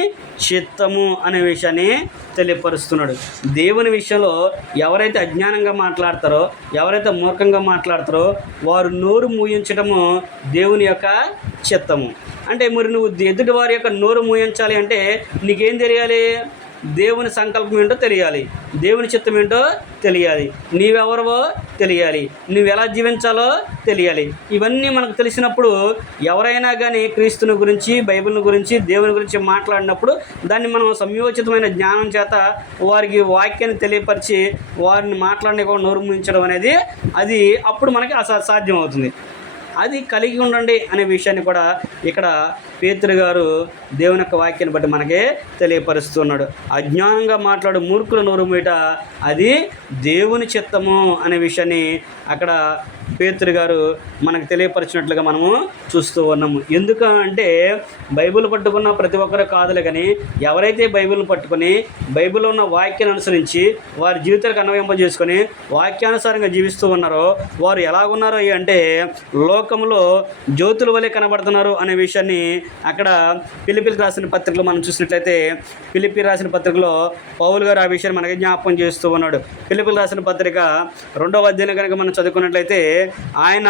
చిత్తము అనే విషయాన్ని తెలియపరుస్తున్నాడు. దేవుని విషయంలో ఎవరైతే అజ్ఞానంగా మాట్లాడతారో, ఎవరైతే మూర్ఖంగా మాట్లాడతారో వారు నోరు మూయించడము దేవుని యొక్క చిత్తము. అంటే మరి నువ్వు ఎదుటి వారి యొక్క నోరు మూయించాలి అంటే నీకేం తెలియాలి? దేవుని సంకల్పం ఏంటో తెలియాలి, దేవుని చిత్తం ఏంటో తెలియాలి, నీవెవరవో తెలియాలి, నువ్వు ఎలా జీవించాలో తెలియాలి. ఇవన్నీ మనకు తెలిసినప్పుడు ఎవరైనా కానీ క్రీస్తుని గురించి, బైబిల్ని గురించి, దేవుని గురించి మాట్లాడినప్పుడు దాన్ని మనం సంయోచితమైన జ్ఞానం చేత వారికి వాక్యాన్ని తెలియపరిచి వారిని మాట్లాడకుండా నోరు మూయించడం అనేది అది అప్పుడు మనకి సాధ్యం అవుతుంది. అది కలిగి ఉండండి అనే విషయాన్ని కూడా ఇక్కడ పేతురు గారు దేవుని యొక్క వాక్యాన్ని బట్టి మనకే తెలియపరుస్తున్నాడు. అజ్ఞానంగా మాట్లాడు మూర్ఖుల నోరు మూయట అది దేవుని చిత్తము అనే విషయాన్ని అక్కడ పేతురు గారు మనకు తెలియపరిచినట్లుగా మనము చూస్తూ ఉన్నాము. ఎందుకంటే బైబిల్ పట్టుకున్న ప్రతి ఒక్కరు కాదులే, కానీ ఎవరైతే బైబిల్ని పట్టుకొని బైబిల్లో ఉన్న వాక్యాన్ని అనుసరించి వారి జీవితాలకు అన్వయింపజేసుకొని వాక్యానుసారంగా జీవిస్తూ ఉన్నారో వారు ఎలాగున్నారో అంటే లోకంలో జ్యోతుల వలె కనబడుతున్నారు అనే విషయాన్ని అక్కడ ఫిలిప్పీలకు రాసిన పత్రికలో మనం చూసినట్లయితే, ఫిలిప్పీ రాసిన పత్రికలో పౌలు గారు ఆ విషయాన్ని మనకి జ్ఞాపకం చేస్తూ ఉన్నాడు. ఫిలిప్పీలకు రాసిన పత్రిక 2వ అధ్యాయం కనుక మనం చదువుకున్నట్లయితే ఆయన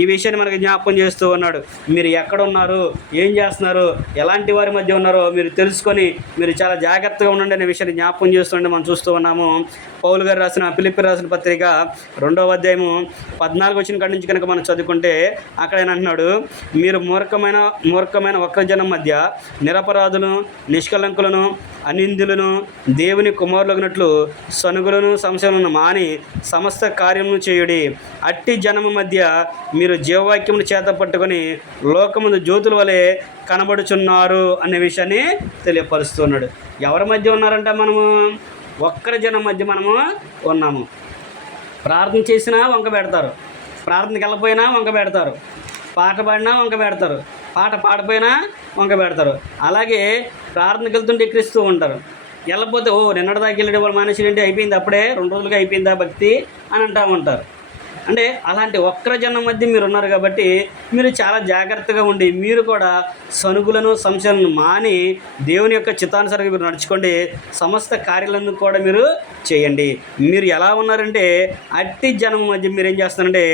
ఈ విషయాన్ని మనకి జ్ఞాపకం చేస్తూ ఉన్నాడు. మీరు ఎక్కడ ఉన్నారు, ఏం చేస్తున్నారు, ఎలాంటి వారి మధ్య ఉన్నారో మీరు తెలుసుకొని మీరు చాలా జాగ్రత్తగా ఉండండి అనే విషయాన్ని జ్ఞాపకం చేస్తుంటే మనం చూస్తూ ఉన్నాము. పౌలు గారు రాసిన ఫిలిప్పీ రాసిన పత్రిక 2వ అధ్యాయము 14 వచ్చిన కాడి నుంచి కనుక మనం చదువుకుంటే అక్కడ ఆయన అంటున్నాడు, మీరు మూర్ఖమైన వక్రజనం మధ్య నిరపరాధులను, నిష్కలంకులను, అనిందులను, దేవుని కుమారులగినట్లు సనుగులను, సంశయములను మాని సమస్త కార్యమును చేయుడి. అట్టి జనము మధ్య మీరు జీవవాక్యమును చేత పట్టుకొని లోకముందు జ్యోతుల వలె కనబడుచున్నారు అనే విషయాన్ని తెలియపరుస్తున్నాడు. ఎవరి మధ్య ఉన్నారంట? మనము ఒక్కరి జనం మధ్య మనము ఉన్నాము. ప్రార్థన చేసినా వంక పెడతారు, ప్రార్థనకి వెళ్ళకపోయినా వంక పెడతారు, పాట పాడినా వంక పెడతారు, పాట పాడపోయినా వంక పెడతారు. అలాగే ప్రార్థనకి వెళ్తుంటే ఎక్కిరిస్తూ ఉంటారు. వెళ్ళకపోతే నిన్నటిదాకా వెళ్ళే వాళ్ళు మనిషి ఏంటి అయిపోయింది, అప్పుడే 2 రోజులుగా అయిపోయిందా భక్తి అని అంటూ ఉంటారు. అంటే అలాంటి ఒక్కరి జనం మధ్య మీరు ఉన్నారు కాబట్టి మీరు చాలా జాగ్రత్తగా ఉండి మీరు కూడా సనుగులను, సంశయాలను మాని దేవుని యొక్క చిత్తానుసారంగా మీరు నడుచుకోండి. సమస్త కార్యాలను కూడా మీరు చేయండి. మీరు ఎలా ఉన్నారంటే అట్టి జనం మధ్య మీరు ఏం చేస్తారంటే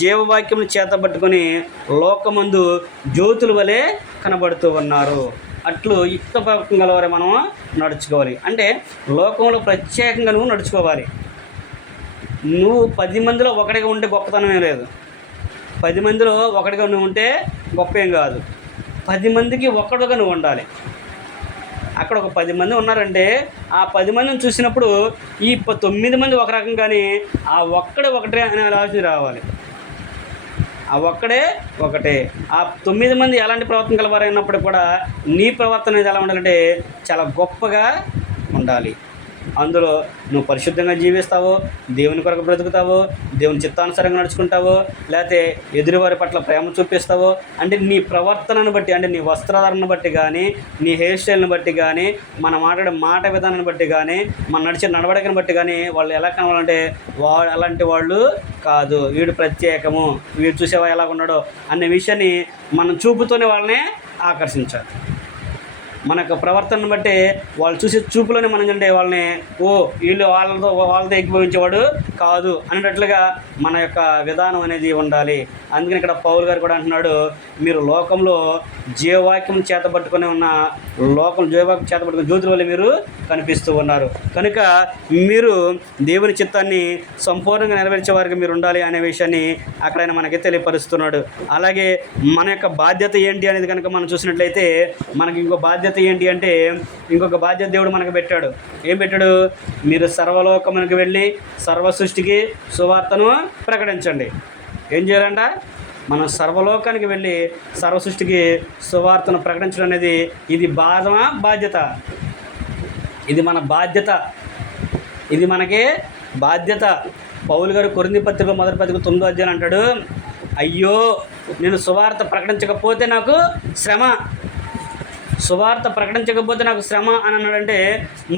జీవవాక్యం చేత పట్టుకొని లోకమందు జ్యోతుల వలె కనబడుతూ ఉన్నారు. అట్లు యుక్తపూర్వకం గలవారే మనం నడుచుకోవాలి. అంటే లోకంలో ప్రత్యేకంగా నువ్వు నడుచుకోవాలి. నువ్వు 10 మందిలో ఒకటిగా ఉంటే గొప్పతనమే లేదు, 10 మందిలో ఒకటిగా నువ్వు ఉంటే గొప్ప ఏం కాదు. 10 మందికి ఒక్కడుగా నువ్వు ఉండాలి. అక్కడ ఒక 10 మంది ఉన్నారంటే ఆ 10 మందిని చూసినప్పుడు ఈ 9 మంది ఒక రకం, కానీ ఆ ఒకటే అనే ఆలోచన రావాలి. ఆ ఒక్కడే ఒకటే. ఆ 9 మంది ఎలాంటి ప్రవర్తన కలవారైనప్పుడు కూడా నీ ప్రవర్తన అనేది ఎలా ఉండాలంటే చాలా గొప్పగా ఉండాలి. అందులో నువ్వు పరిశుద్ధంగా జీవిస్తావో, దేవుని కొరకు బ్రతుకుతావో, దేవుని చిత్తానుసారంగా నడుచుకుంటావో, లేకపోతే ఎదురువారి పట్ల ప్రేమ చూపిస్తావో, అంటే నీ ప్రవర్తనను బట్టి, అంటే నీ వస్త్రధారణను బట్టి కానీ, నీ హెయిర్ స్టైల్ని బట్టి కానీ, మన మాట్లాడే మాట విధానాన్ని బట్టి కానీ, మన నడిచే నడవడికను బట్టి కానీ వాళ్ళు ఎలా కనవాలంటే అలాంటి వాళ్ళు కాదు, వీడు ప్రత్యేకము, వీడు చూసేవా ఎలా ఉన్నాడో అనే విషయాన్ని మనం చూపుతోనే వాళ్ళని ఆకర్షించాలి. మన యొక్క ప్రవర్తనను బట్టి వాళ్ళు చూసే చూపులోనే మనం అంటే వాళ్ళని వీళ్ళు వాళ్ళతో ఏకీభవించేవాడు కాదు అనేటట్లుగా మన యొక్క విధానం అనేది ఉండాలి. అందుకని ఇక్కడ పౌలు గారు కూడా అంటున్నాడు, మీరు లోకంలో జీవవాక్యం చేతపట్టుకుని ఉన్న జీవవాక్యం చేతపట్టుకుని జ్యోతుల వల్ల మీరు కనిపిస్తూ ఉన్నారు. కనుక మీరు దేవుని చిత్తాన్ని సంపూర్ణంగా నెరవేర్చే వారికి మీరు ఉండాలి అనే విషయాన్ని అక్కడ ఆయన మనకి తెలియపరుస్తున్నాడు. అలాగే మన యొక్క బాధ్యత ఏంటి అనేది కనుక మనం చూసినట్లయితే మనకి ఇంకో బాధ్యత ఏంటి అంటే, ఇంకొక బాధ్యత దేవుడు మనకు పెట్టాడు. ఏం పెట్టాడు? మీరు సర్వలోకమునకు వెళ్ళి సర్వ సృష్టికి సువార్తను ప్రకటించండి. ఏం చేయాలంట? మనం సర్వలోకానికి వెళ్ళి సర్వ సృష్టికి సువార్తను ప్రకటించడం అనేది ఇది బాధ్యత. ఇది మన బాధ్యత, ఇది మనకి బాధ్యత. పౌలు గారు కొరింథీ పత్రిక మొదటి పత్రిక 9వ అధ్యాయం అంటాడు, అయ్యో నేను సువార్త ప్రకటించకపోతే నాకు శ్రమ. సువార్త ప్రకటించకపోతే నాకు శ్రమ అని అన్నాడంటే,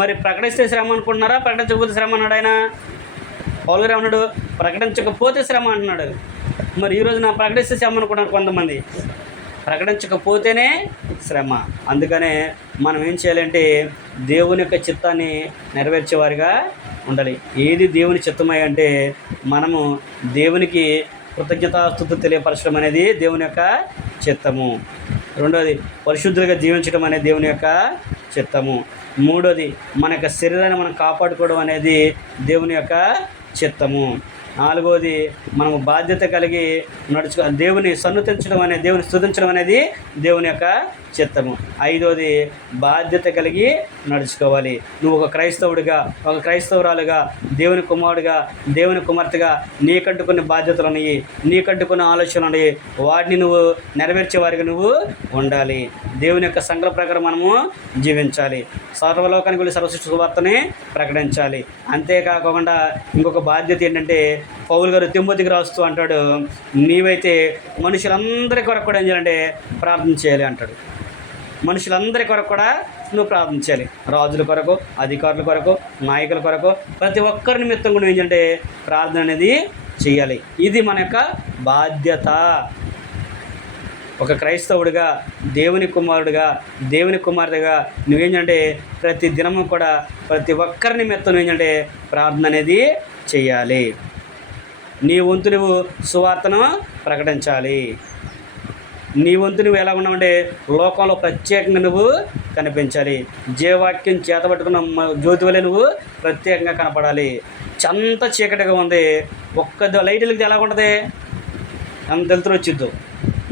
మరి ప్రకటిస్తే శ్రమ అనుకుంటున్నారా, ప్రకటించకపోతే శ్రమ అన్నాడు ఆయన? పౌలు గారు ఏమన్నాడు? ప్రకటించకపోతే శ్రమ అంటున్నాడు. మరి ఈరోజు నా ప్రకటిస్తే శ్రమ అనుకుంటున్నారు కొంతమంది. ప్రకటించకపోతేనే శ్రమ. అందుకనే మనం ఏం చేయాలంటే దేవుని యొక్క చిత్తాన్ని నెరవేర్చేవారిగా ఉండాలి. ఏది దేవుని చిత్తమై అంటే మనము దేవునికి కృతజ్ఞతాస్తుతులు తెలియపరచడం అనేది దేవుని యొక్క చిత్తము. రెండోది పరిశుద్ధులుగా జీవించడం అనేది దేవుని యొక్క చిత్తము. మూడోది మన యొక్క శరీరాన్ని మనం కాపాడుకోవడం అనేది దేవుని యొక్క చిత్తము. నాలుగోది మనము బాధ్యత కలిగి దేవుని సన్నుతించడం అనేది, దేవుని స్తుతించడం అనేది దేవుని యొక్క చిత్తము. ఐదోది బాధ్యత కలిగి నడుచుకోవాలి. నువ్వు ఒక క్రైస్తవుడిగా, ఒక క్రైస్తవురాలుగా, దేవుని కుమారుడిగా, దేవుని కుమార్తెగా నీకంటూ కొన్ని బాధ్యతలు ఉన్నాయి, నీకంటూ కొన్ని ఆలోచనలు ఉన్నాయి. వాటిని నువ్వు నెరవేర్చే వారికి నువ్వు ఉండాలి. దేవుని యొక్క సంకల్ప ప్రకారం మనము జీవించాలి. సర్వలోకానికి వెళ్ళి సర్వసృష్టి సువార్తని ప్రకటించాలి. అంతేకాకుండా ఇంకొక బాధ్యత ఏంటంటే పౌలు గారు తిమోతికి రాస్తూ అంటాడు, నీవైతే మనుషులందరి కొరకు కూడా ఏం చేయాలంటే ప్రార్థన చేయాలి అంటాడు. మనుషులందరి కొరకు కూడా నువ్వు ప్రార్థన చేయాలి. రాజుల కొరకు, అధికారుల కొరకు, నాయకుల కొరకు, ప్రతి ఒక్కరి నిమిత్తం కూడా ఏంటంటే ప్రార్థన అనేది చేయాలి. ఇది మన యొక్క బాధ్యత. ఒక క్రైస్తవుడిగా, దేవుని కుమారుడిగా, దేవుని కుమార్తెగా నువ్వేంటంటే ప్రతి దినము కూడా ప్రతి ఒక్కరి నిమిత్తం నువ్వేంటంటే ప్రార్థన అనేది చేయాలి. నీ వంతు నువ్వు సువార్తను ప్రకటించాలి. నీ వంతు నువ్వు ఎలా ఉన్నావంటే లోకంలో ప్రత్యేకంగా నువ్వు కనిపించాలి. జీవవాక్యం చేతబట్టుకున్న జ్యోతి వలె నువ్వు ప్రత్యేకంగా కనపడాలి. అంత చీకటిగా ఉంది, ఒక్క లైట్ వెలిగితే ఎలా ఉంటుంది, అంత వెలుతురు వచ్చిద్దు.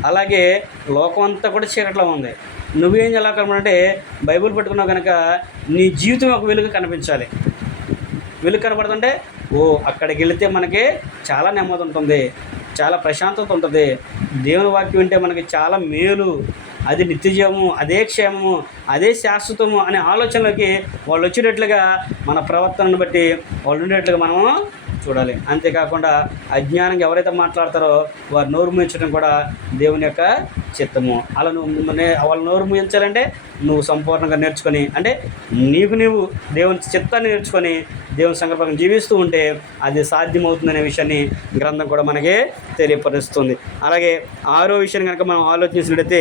అలాగే లోకం అంతా కూడా చీకట్లో ఉంది. నువ్వేం ఎలా కనపడాలంటే బైబిల్ పట్టుకున్నావు కనుక నీ జీవితం ఒక వెలుగు కనిపించాలి. వెలుగు కనపడుతుంటే అక్కడికి వెళితే మనకి చాలా నెమ్మది ఉంటుంది, చాలా ప్రశాంతత ఉంటుంది. దేవుని వాక్యం వింటే మనకి చాలా మేలు, అది నిత్యజీవము, అదే క్షేమము, అదే శాశ్వతము అనే ఆలోచనలోకి వాళ్ళు వచ్చేటట్లుగా మన ప్రవర్తనను బట్టి వాళ్ళు ఉండేట్లుగా మనము చూడాలి. అంతేకాకుండా అజ్ఞానంగా ఎవరైతే మాట్లాడతారో వారు నోరు మూయించడం కూడా దేవుని యొక్క చిత్తము. అలా వాళ్ళ నోరు మూయించాలంటే నువ్వు సంపూర్ణంగా నేర్చుకొని, అంటే నీవు దేవుని చిత్తాన్ని నేర్చుకొని దేవుని సంకల్పం జీవిస్తూ ఉంటే అది సాధ్యమవుతుందనే విషయాన్ని గ్రంథం కూడా మనకి తెలియపరుస్తుంది. అలాగే ఆరో విషయాన్ని కనుక మనం ఆలోచించినట్లయితే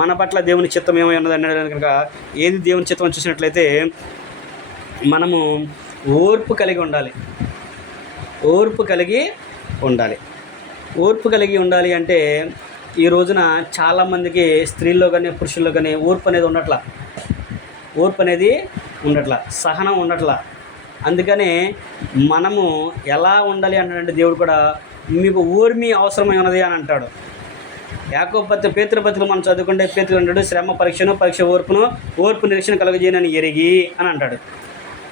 మన పట్ల దేవుని చిత్తం ఏమై ఉన్నది కనుక ఏది దేవుని చిత్తం చూసినట్లయితే మనము ఓర్పు కలిగి ఉండాలి. ఓర్పు కలిగి ఉండాలి. ఓర్పు కలిగి ఉండాలి అంటే ఈ రోజున చాలామందికి స్త్రీల్లో కానీ పురుషుల్లో కానీ ఓర్పు అనేది ఉండట్లా, సహనం ఉండట్లా. అందుకనే మనము ఎలా ఉండాలి అంటే దేవుడు కూడా మీకు ఓర్మి అవసరమై ఉన్నది అని అంటాడు. యాకోబు పేతురు మనం చదువుకుంటే పేతురు అంటాడు, శ్రమ పరీక్షను, పరీక్ష ఓర్పును, ఓర్పు నిరీక్షణ కలుగజేయనని ఎరిగి అని అంటాడు.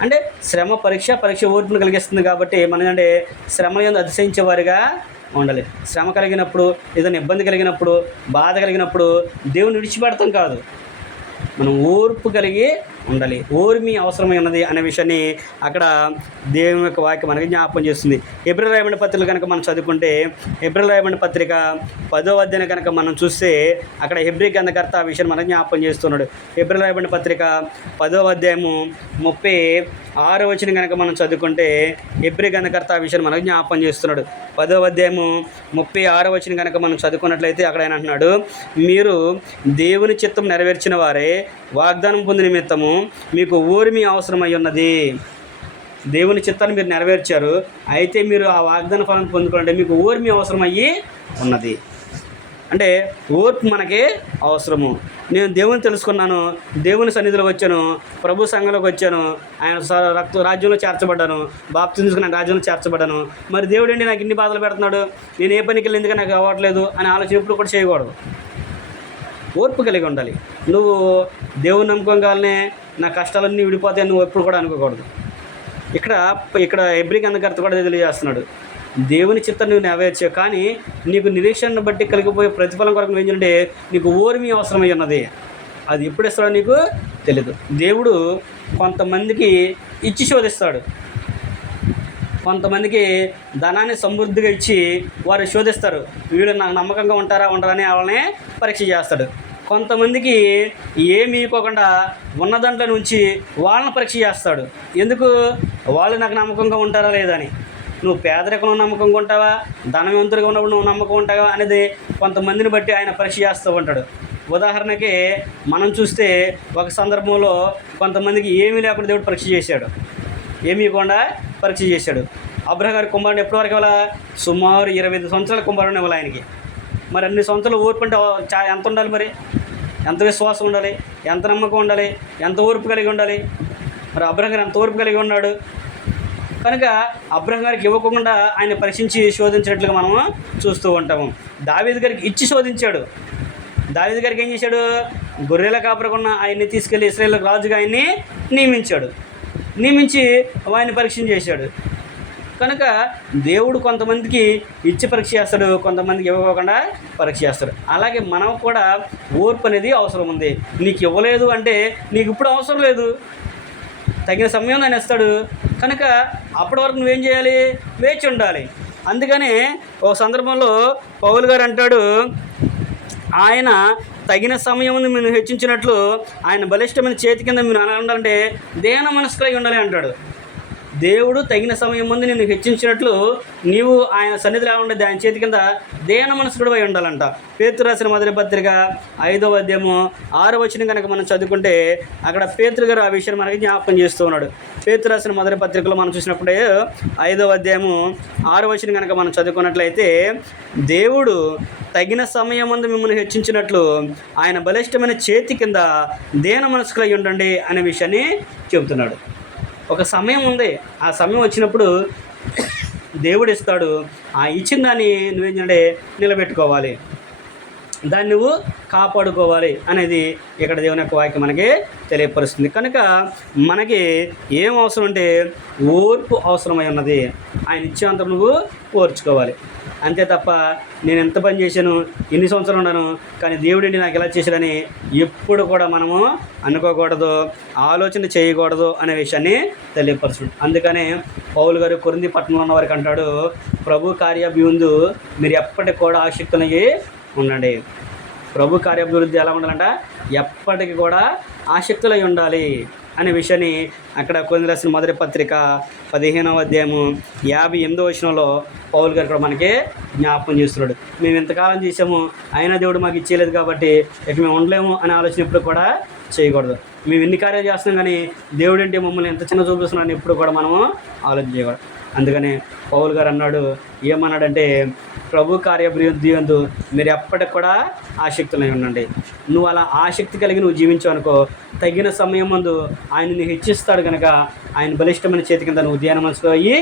అంటే శ్రమ పరీక్ష ఓర్పును కలిగిస్తుంది. కాబట్టి మనం అంటే శ్రమ యందు అతిశయించేవారిగా ఉండాలి. శ్రమ కలిగినప్పుడు, ఏదైనా ఇబ్బంది కలిగినప్పుడు, బాధ కలిగినప్పుడు దేవుని విడిచిపెడతాం కాదు, మనం ఓర్పు కలిగి ఉండాలి. ఓర్మి అవసరమై ఉన్నది అనే విషయాన్ని అక్కడ దేవుని యొక్క వాక్యం మనకి జ్ఞాపకం చేస్తుంది. హెబ్రీయులకు రాయబడిన పత్రిక కనుక మనం చదువుకుంటే హెబ్రీయులకు రాయబడిన పత్రిక 10వ అధ్యాయం కనుక మనం చూస్తే అక్కడ హెబ్రీ గ్రంథకర్త ఆ విషయాన్ని మనకు జ్ఞాపకం చేస్తున్నాడు. హెబ్రీయులకు రాయబడిన పత్రిక 10వ అధ్యాయము 36వ వచనం కనుక మనం చదువుకుంటే హెబ్రీ గ్రంథకర్త ఆ విషయాన్ని మనకు జ్ఞాపకం చేస్తున్నాడు. 10వ అధ్యాయము 36వ వచనం కనుక మనం చదువుకున్నట్లయితే అక్కడ ఆయన అంటున్నాడు, మీరు దేవుని చిత్తం నెరవేర్చిన వారే వాగ్దానం పొందిన నిమిత్తము మీకు ఓర్మి అవసరమై ఉన్నది. దేవుని చిత్తాన్ని మీరు నెరవేర్చారు, అయితే మీరు ఆ వాగ్దాన ఫలం పొందుకోవాలంటే మీకు ఓర్మి అవసరమయ్యి ఉన్నది. అంటే ఓర్పు మనకి అవసరము. నేను దేవుని తెలుసుకున్నాను, దేవుని సన్నిధిలోకి వచ్చాను, ప్రభు సంఘంలోకి వచ్చాను, ఆయన రాజ్యంలో చేర్చబడ్డాను, బాప్తిసం తీసుకుని రాజ్యంలో చేర్చబడ్డాను. మరి దేవుడు ఏంటి నాకు ఇన్ని బాధలు పెడుతున్నాడు, నేను ఏ పనికి వెళ్ళి ఎందుకు నాకు అవ్వట్లేదు అనే ఆలోచన ఎప్పుడు కూడా చేయకూడదు. ఓర్పు కలిగి ఉండాలి. నువ్వు దేవుని నమ్మకంగానే నా కష్టాలన్నీ విడిపోతాయని నువ్వు ఎప్పుడు కూడా అనుకోకూడదు. ఇక్కడ హెబ్రీ గ్రంథకర్త కూడా తెలియజేస్తున్నాడు, దేవుని చిత్తం నువ్వు నెరవేర్చావు, కానీ నీకు నిరీక్షణను బట్టి కలిగిపోయే ప్రతిఫలం కొరకు నువ్వు ఏంటంటే నీకు ఓర్మి అవసరమై ఉన్నది. అది ఎప్పుడు ఇస్తాడో నీకు తెలియదు. దేవుడు కొంతమందికి ఇచ్చి శోధిస్తాడు, కొంతమందికి ధనాన్ని సమృద్ధిగా ఇచ్చి వారు శోధిస్తారు. వీళ్ళు నాకు నమ్మకంగా ఉంటారా అని వాళ్ళని పరీక్ష చేస్తాడు. కొంతమందికి ఏమి ఇవ్వకుండా ఉన్న దాంట్లో నుంచి వాళ్ళని పరీక్ష చేస్తాడు. ఎందుకు? వాళ్ళు నాకు నమ్మకంగా ఉంటారా లేదా అని. నువ్వు పేదరికంలో నమ్మకంగా ఉంటావా, ధనవంతుడిగా ఉన్నప్పుడు నువ్వు నమ్మకం ఉంటావా అనేది కొంతమందిని బట్టి ఆయన పరీక్ష చేస్తూ ఉంటాడు. ఉదాహరణకి మనం చూస్తే ఒక సందర్భంలో కొంతమందికి ఏమీ లేకుండా దేవుడు పరీక్ష చేశాడు, ఏమీ ఇవ్వకుండా పరీక్ష చేశాడు. అబ్రహాం గారి కుమారుడు ఎప్పటివరకు ఇవ్వాలా? సుమారు 25 సంవత్సరాల కుమారుడు ఇవ్వాలి ఆయనకి. మరి అన్ని సంవత్సరాలు ఓర్పు అంటే ఎంత ఉండాలి, మరి ఎంత విశ్వాసం ఉండాలి, ఎంత నమ్మకం ఉండాలి, ఎంత ఓర్పు కలిగి ఉండాలి. మరి అబ్రహాం గారు ఎంత ఓర్పు కలిగి ఉన్నాడు. కనుక అబ్రహాం గారికి ఇవ్వకుండా ఆయన పరీక్షించి శోధించినట్లుగా మనము చూస్తూ ఉంటాము. దావీదు గారికి ఇచ్చి శోధించాడు. దావీదు గారికి ఏం చేశాడు? గొర్రెల కాపరకున్న ఆయన్ని తీసుకెళ్ళి ఇశ్రాయేలుకు రాజుగా ఆయన్ని నియమించి ఆయన్ని పరీక్ష చేశాడు. కనుక దేవుడు కొంతమందికి ఇచ్చి పరీక్ష చేస్తాడు, కొంతమందికి ఇవ్వకుండా పరీక్ష చేస్తాడు. అలాగే మనం కూడా ఓర్పు అనేది అవసరం ఉంది. నీకు ఇవ్వలేదు అంటే నీకు ఇప్పుడు అవసరం లేదు, తగిన సమయం ఆయన ఇస్తాడు. కనుక అప్పటి వరకు నువ్వేం చేయాలి? వేచి ఉండాలి. అందుకని ఒక సందర్భంలో పౌలు గారు అంటాడు, ఆయన తగిన సమయం మీరు హెచ్చించినట్లు ఆయన బలిష్టమైన చేతి కింద మీరు ఉండాలంటే దేన మనస్కులై ఉండాలి అంటాడు. దేవుడు తగిన సమయం ముందు నిన్ను హెచ్చించినట్లు నీవు ఆయన సన్నిధిలో ఉండేది, ఆయన చేతి కింద దేన మనస్కుడు అయి ఉండాలంట. పేతురు రాసిన మొదటి పత్రిక 5వ అధ్యాయము 6వ వచనం కనుక మనం చదువుకుంటే అక్కడ పేతురు గారు ఆ విషయాన్ని మనకి జ్ఞాపకం చేస్తూ ఉన్నాడు. పేతురు రాసిన మొదటి పత్రికలో మనం చూసినప్పుడే 5వ అధ్యాయము 6వ వచనం కనుక మనం చదువుకున్నట్లయితే, దేవుడు తగిన సమయం ముందు మిమ్మల్ని హెచ్చించినట్లు ఆయన బలిష్టమైన చేతి కింద దేన మనస్కులై ఉండండి అనే విషయాన్ని చెబుతున్నాడు. ఒక సమయం ఉంది, ఆ సమయం వచ్చినప్పుడు దేవుడు ఇస్తాడు. ఆ ఇచ్చిన దాన్ని నువ్వేం చేయాలి? నిలబెట్టుకోవాలి, దాన్ని నువ్వు కాపాడుకోవాలి అనేది ఇక్కడ దేవుని యొక్క వాక్యం మనకి తెలియపరుస్తుంది. కనుక మనకి ఏం అవసరం అంటే ఓర్పు అవసరమై ఉన్నది. ఆయన ఇచ్చేంత నువ్వు ఓర్చుకోవాలి. అంతే తప్ప నేను ఎంత పని చేశాను, ఎన్ని సంవత్సరాలు ఉన్నాను, కానీ దేవుడిని నాకు ఎలా చేశాడని ఎప్పుడు కూడా మనము అనుకోకూడదు, ఆలోచన చేయకూడదు అనే విషయాన్ని తెలియపరచు. అందుకనే పౌలు గారు కొరింథీ పట్టణంలో ఉన్న వారికి అంటాడు, ప్రభు కార్యాభివృద్ధి మీరు ఎప్పటికి కూడా ఆసక్తులయ్యి ఉండండి. ప్రభు కార్యాభివృద్ధి ఎలా ఉండాలంట? ఎప్పటికి కూడా ఆసక్తులై ఉండాలి అనే విషయాన్ని అక్కడ కొరింథీ రాసిన మొదటి పత్రిక 15వ అధ్యాయము 58వ వచనంలో పౌలు గారు కూడా మనకి జ్ఞాపకం చేస్తున్నాడు. మేము ఇంతకాలం చేసాము, అయినా దేవుడు మాకు ఇచ్చేయలేదు కాబట్టి ఇక మేము ఉండలేము అనే ఆలోచన ఎప్పుడు కూడా చేయకూడదు. మేము ఎన్ని కార్యాలు చేస్తున్నాం కానీ దేవుడు ఏంటి మమ్మల్ని ఎంత చిన్న చూపిస్తున్నాడని ఎప్పుడు కూడా మనము ఆలోచన చేయకూడదు. అందుకని పౌలు గారు అన్నాడు, ఏమన్నాడంటే, ప్రభు కార్యాభివృద్ధి యందు మీరు ఎప్పటికి కూడా ఆసక్తులై ఉండండి. నువ్వు అలా ఆసక్తి కలిగి నువ్వు జీవించావు అనుకో, తగిన సమయం ముందు ఆయన నీకు హెచ్చిస్తాడు. కనుక ఆయన బలిష్టమైన చేతి కింద నువ్వు ధ్యాన మనసులో అయ్యి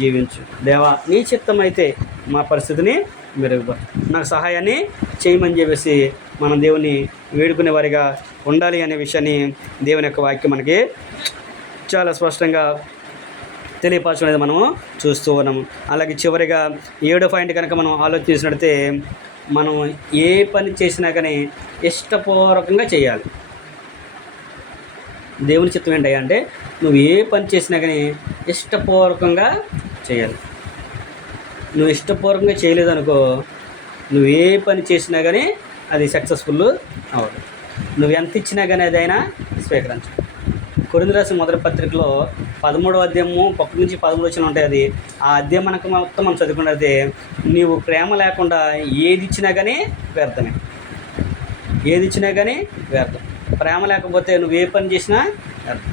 జీవించు. దేవా, నీ చిత్తం అయితే మా పరిస్థితిని మెరుగుపరచు, నాకు సహాయాన్ని చేయమని చెప్పేసి మనం దేవుని వేడుకునే వారిగా ఉండాలి అనే విషయాన్ని దేవుని యొక్క వాక్యం మనకి చాలా స్పష్టంగా తెలియపరచడం అనేది మనము చూస్తూ ఉన్నాము. అలాగే చివరిగా 7వ పాయింట్ కనుక మనం ఆలోచించినట్లయితే, మనం ఏ పని చేసినా కానీ ఇష్టపూర్వకంగా చేయాలి. దేవుని చిత్తం ఏంటయ్యా అంటే, నువ్వు ఏ పని చేసినా కానీ ఇష్టపూర్వకంగా చేయాలి. నువ్వు ఇష్టపూర్వకంగా చేయలేదనుకో, నువ్వు ఏ పని చేసినా కానీ అది సక్సెస్ఫుల్ అవ్వదు. నువ్వు ఎంత ఇచ్చినా కానీ అదైనా స్వీకరించు. కొరింథీ రాసిన మొదటి పత్రికలో 13వ అధ్యాయము 1 నుంచి 13 వచనం ఉంటాయి. అది ఆ అధ్యాయం మనకు మొత్తం మనం చదువుకున్నది. నీవు ప్రేమ లేకుండా ఏది ఇచ్చినా కానీ వ్యర్థమే, ఏది ఇచ్చినా కానీ వ్యర్థం. ప్రేమ లేకపోతే నువ్వు ఏ పని చేసినా వ్యర్థం.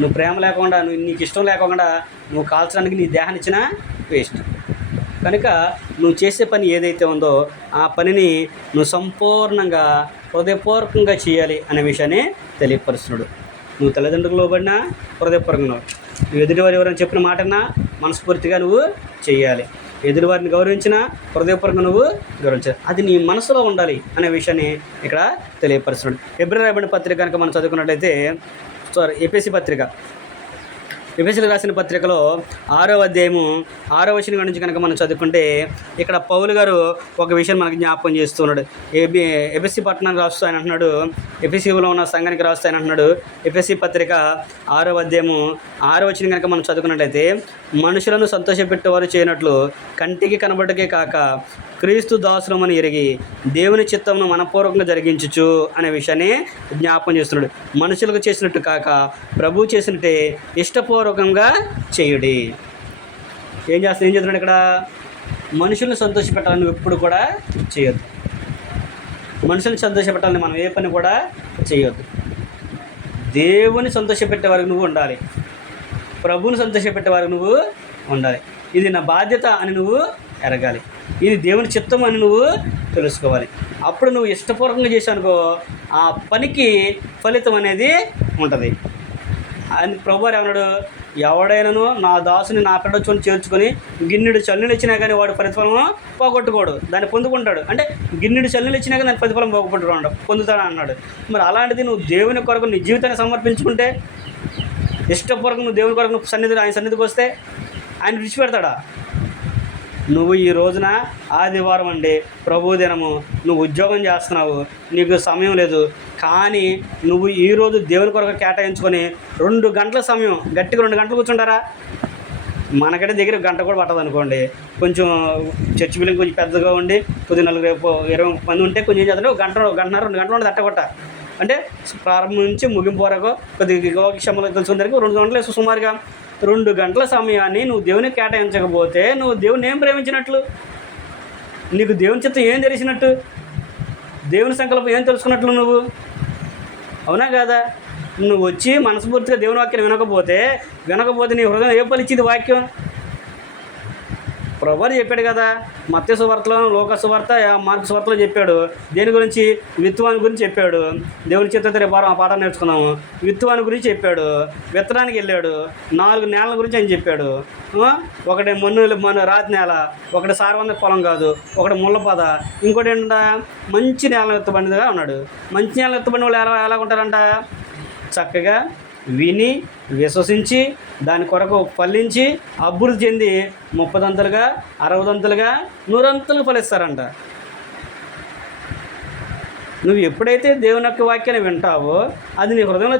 నువ్వు ప్రేమ లేకుండా, నీకు ఇష్టం లేకుండా నువ్వు కాల్చడానికి నీ దేహాన్ని ఇచ్చినా వేస్ట్. కనుక నువ్వు చేసే పని ఏదైతే ఉందో ఆ పనిని నువ్వు సంపూర్ణంగా హృదయపూర్వకంగా చేయాలి అనే విషయాన్ని తెలియపరుస్తున్నాడు. నువ్వు తల్లిదండ్రులకు లోబడినా హృదయపూర్వకంగా, నువ్వు ఎదుటివారు ఎవరైనా చెప్పిన మాటన్నా మనస్ఫూర్తిగా నువ్వు చేయాలి. ఎదుటివారిని గౌరవించినా హృదయపూర్వకంగా నువ్వు గౌరవించాలి. అది నీ మనసులో ఉండాలి అనే విషయాన్ని ఇక్కడ తెలియపరుస్తున్నాడు. హెబ్రీ రాయబడిన పత్రిక కనుక మనం చదువుకున్నట్లయితే, ఎఫెసీయులకు రాసిన పత్రికలో 6వ అధ్యాయము 6వ వచనం నుంచి కనుక మనం చదువుకుంటే, ఇక్కడ పౌలు గారు ఒక విషయం మనకు జ్ఞాపకం చేస్తున్నాడు. ఎఫెసీ పట్టణానికి రాస్తూ ఆయన అంటున్నాడు, ఎఫెసీలో ఉన్న సంఘానికి రాస్తూ ఆయన అంటున్నాడు, ఎఫెసీ పత్రిక 6వ అధ్యాయము 6వ వచనం కనుక మనం చదువుకున్నట్లయితే, మనుషులను సంతోషపెట్టేవారు చేయనట్లు కంటికి కనబడకే కాక క్రీస్తు దాసులమని ఎరిగి దేవుని చిత్తమును మనపూర్వకంగా జరిగించుచు అనే విషయాన్ని జ్ఞాపకం చేస్తున్నాడు. మనుషులకు చేసినట్టు కాక ప్రభు చేసినట్టే ఇష్టపూర్వకంగా చేయుడి. ఏం చేస్తున్నాడు ఇక్కడ? మనుషుల్ని సంతోషపెట్టాలని నువ్వు ఎప్పుడు కూడా చేయొద్దు. మనుషుల్ని సంతోషపెట్టాలని మనం ఏ పని కూడా చేయొద్దు. దేవుని సంతోషపెట్టే వరకు నువ్వు ఉండాలి. ప్రభువుని సంతోషపెట్టే వరకు నువ్వు ఉండాలి. ఇది నా బాధ్యత అని నువ్వు ఎరగాలి. ఇది దేవుని చిత్తం అని నువ్వు తెలుసుకోవాలి. అప్పుడు నువ్వు ఇష్టపూర్వకంగా చేసావు అనుకో, ఆ పనికి ఫలితం అనేది ఉంటుంది. అని ప్రభువారు ఏమన్నాడు? ఎవడైనాను నా దాసుని నా పెడచొని చేర్చుకొని గిన్నెడు చల్లులు ఇచ్చినా కానీ వాడు ప్రతిఫలం పోగొట్టుకోడు, దాన్ని పొందుకుంటాడు. అంటే గిన్నెడు చల్లులు ఇచ్చినా కానీ దాని ప్రతిఫలం పొందుతాడు అన్నాడు. మరి అలాంటిది నువ్వు దేవుని కొరకు నీ జీవితాన్ని సమర్పించుకుంటే, ఇష్టపూర్వకంగా నువ్వు దేవుని కొరకు ఆయన సన్నిధికి వస్తే ఆయన విడిచిపెడతాడా? నువ్వు ఈ రోజున ఆదివారం అండి, ప్రభు దినము, నువ్వు ఉద్యోగం చేస్తున్నావు, నీకు సమయం లేదు, కానీ నువ్వు ఈరోజు దేవుని కొరకు కేటాయించుకొని 2 గంటల సమయం, గట్టిగా 2 గంటలు కూర్చుంటారా? మనకంటే దగ్గర గంట కూడా పట్టదు అనుకోండి. కొంచెం చర్చ్ బిల్డింగ్ కొంచెం పెద్దగా ఉండి కొద్దిగా 20 మంది ఉంటే కొంచెం ఏం చేద్దాం, గంటన్నర 2 గంటలు ఉండదు అట్టగొట్ట. అంటే ప్రారంభం నుంచి ముగింపు వరకు కొద్దిగా క్షమలు తెలుసుకునేందుకు 2 గంటలు సుమారుగా 2 గంటల సమయాన్ని నువ్వు దేవునికి కేటాయించకపోతే నువ్వు దేవుని ఏం ప్రేమించినట్లు? నీకు దేవుని చిత్తం ఏం తెలిసినట్టు? దేవుని సంకల్పం ఏం తెలుసుకున్నట్లు నువ్వు? అవునా కాదా? నువ్వు వచ్చి మనస్ఫూర్తిగా దేవుని వాక్యం వినకపోతే నీ హృదయం ఏ పలిచ్చింది వాక్యం? ప్రభువారు చెప్పాడు కదా, మత్తయి సువార్తలో, లూకా సువార్త, మార్కు సువార్తలో చెప్పాడు. దేని గురించి? విత్తువాని గురించి చెప్పాడు. దేవుని చిత్తం రేపు ఆ పాఠం నేర్చుకున్నాము. విత్తువాని గురించి చెప్పాడు. విత్తనానికి వెళ్ళాడు. 4 నేలల గురించి ఆయన చెప్పాడు. ఒకటి మన్ను రాతి నేల, ఒకటి సారవంత పొలం కాదు, ఒకటి ముళ్ళ పొద, ఇంకోటి ఏంటంట మంచి నేల ఎత్తబడినదిగా ఉన్నాడు. మంచి నేల ఎత్తబడిన వాళ్ళు ఎలా ఉంటారంట? చక్కగా విని విశ్వసించి దాని కొరకు ఫలించి అభివృద్ధి చెంది 30 దంతలుగా 60 దంతలుగా 100 దంతలుగా ఫలిస్తారంట. నువ్వు ఎప్పుడైతే దేవుని యొక్క వాక్యాన్ని వింటావో, అది నీ హృదయంలో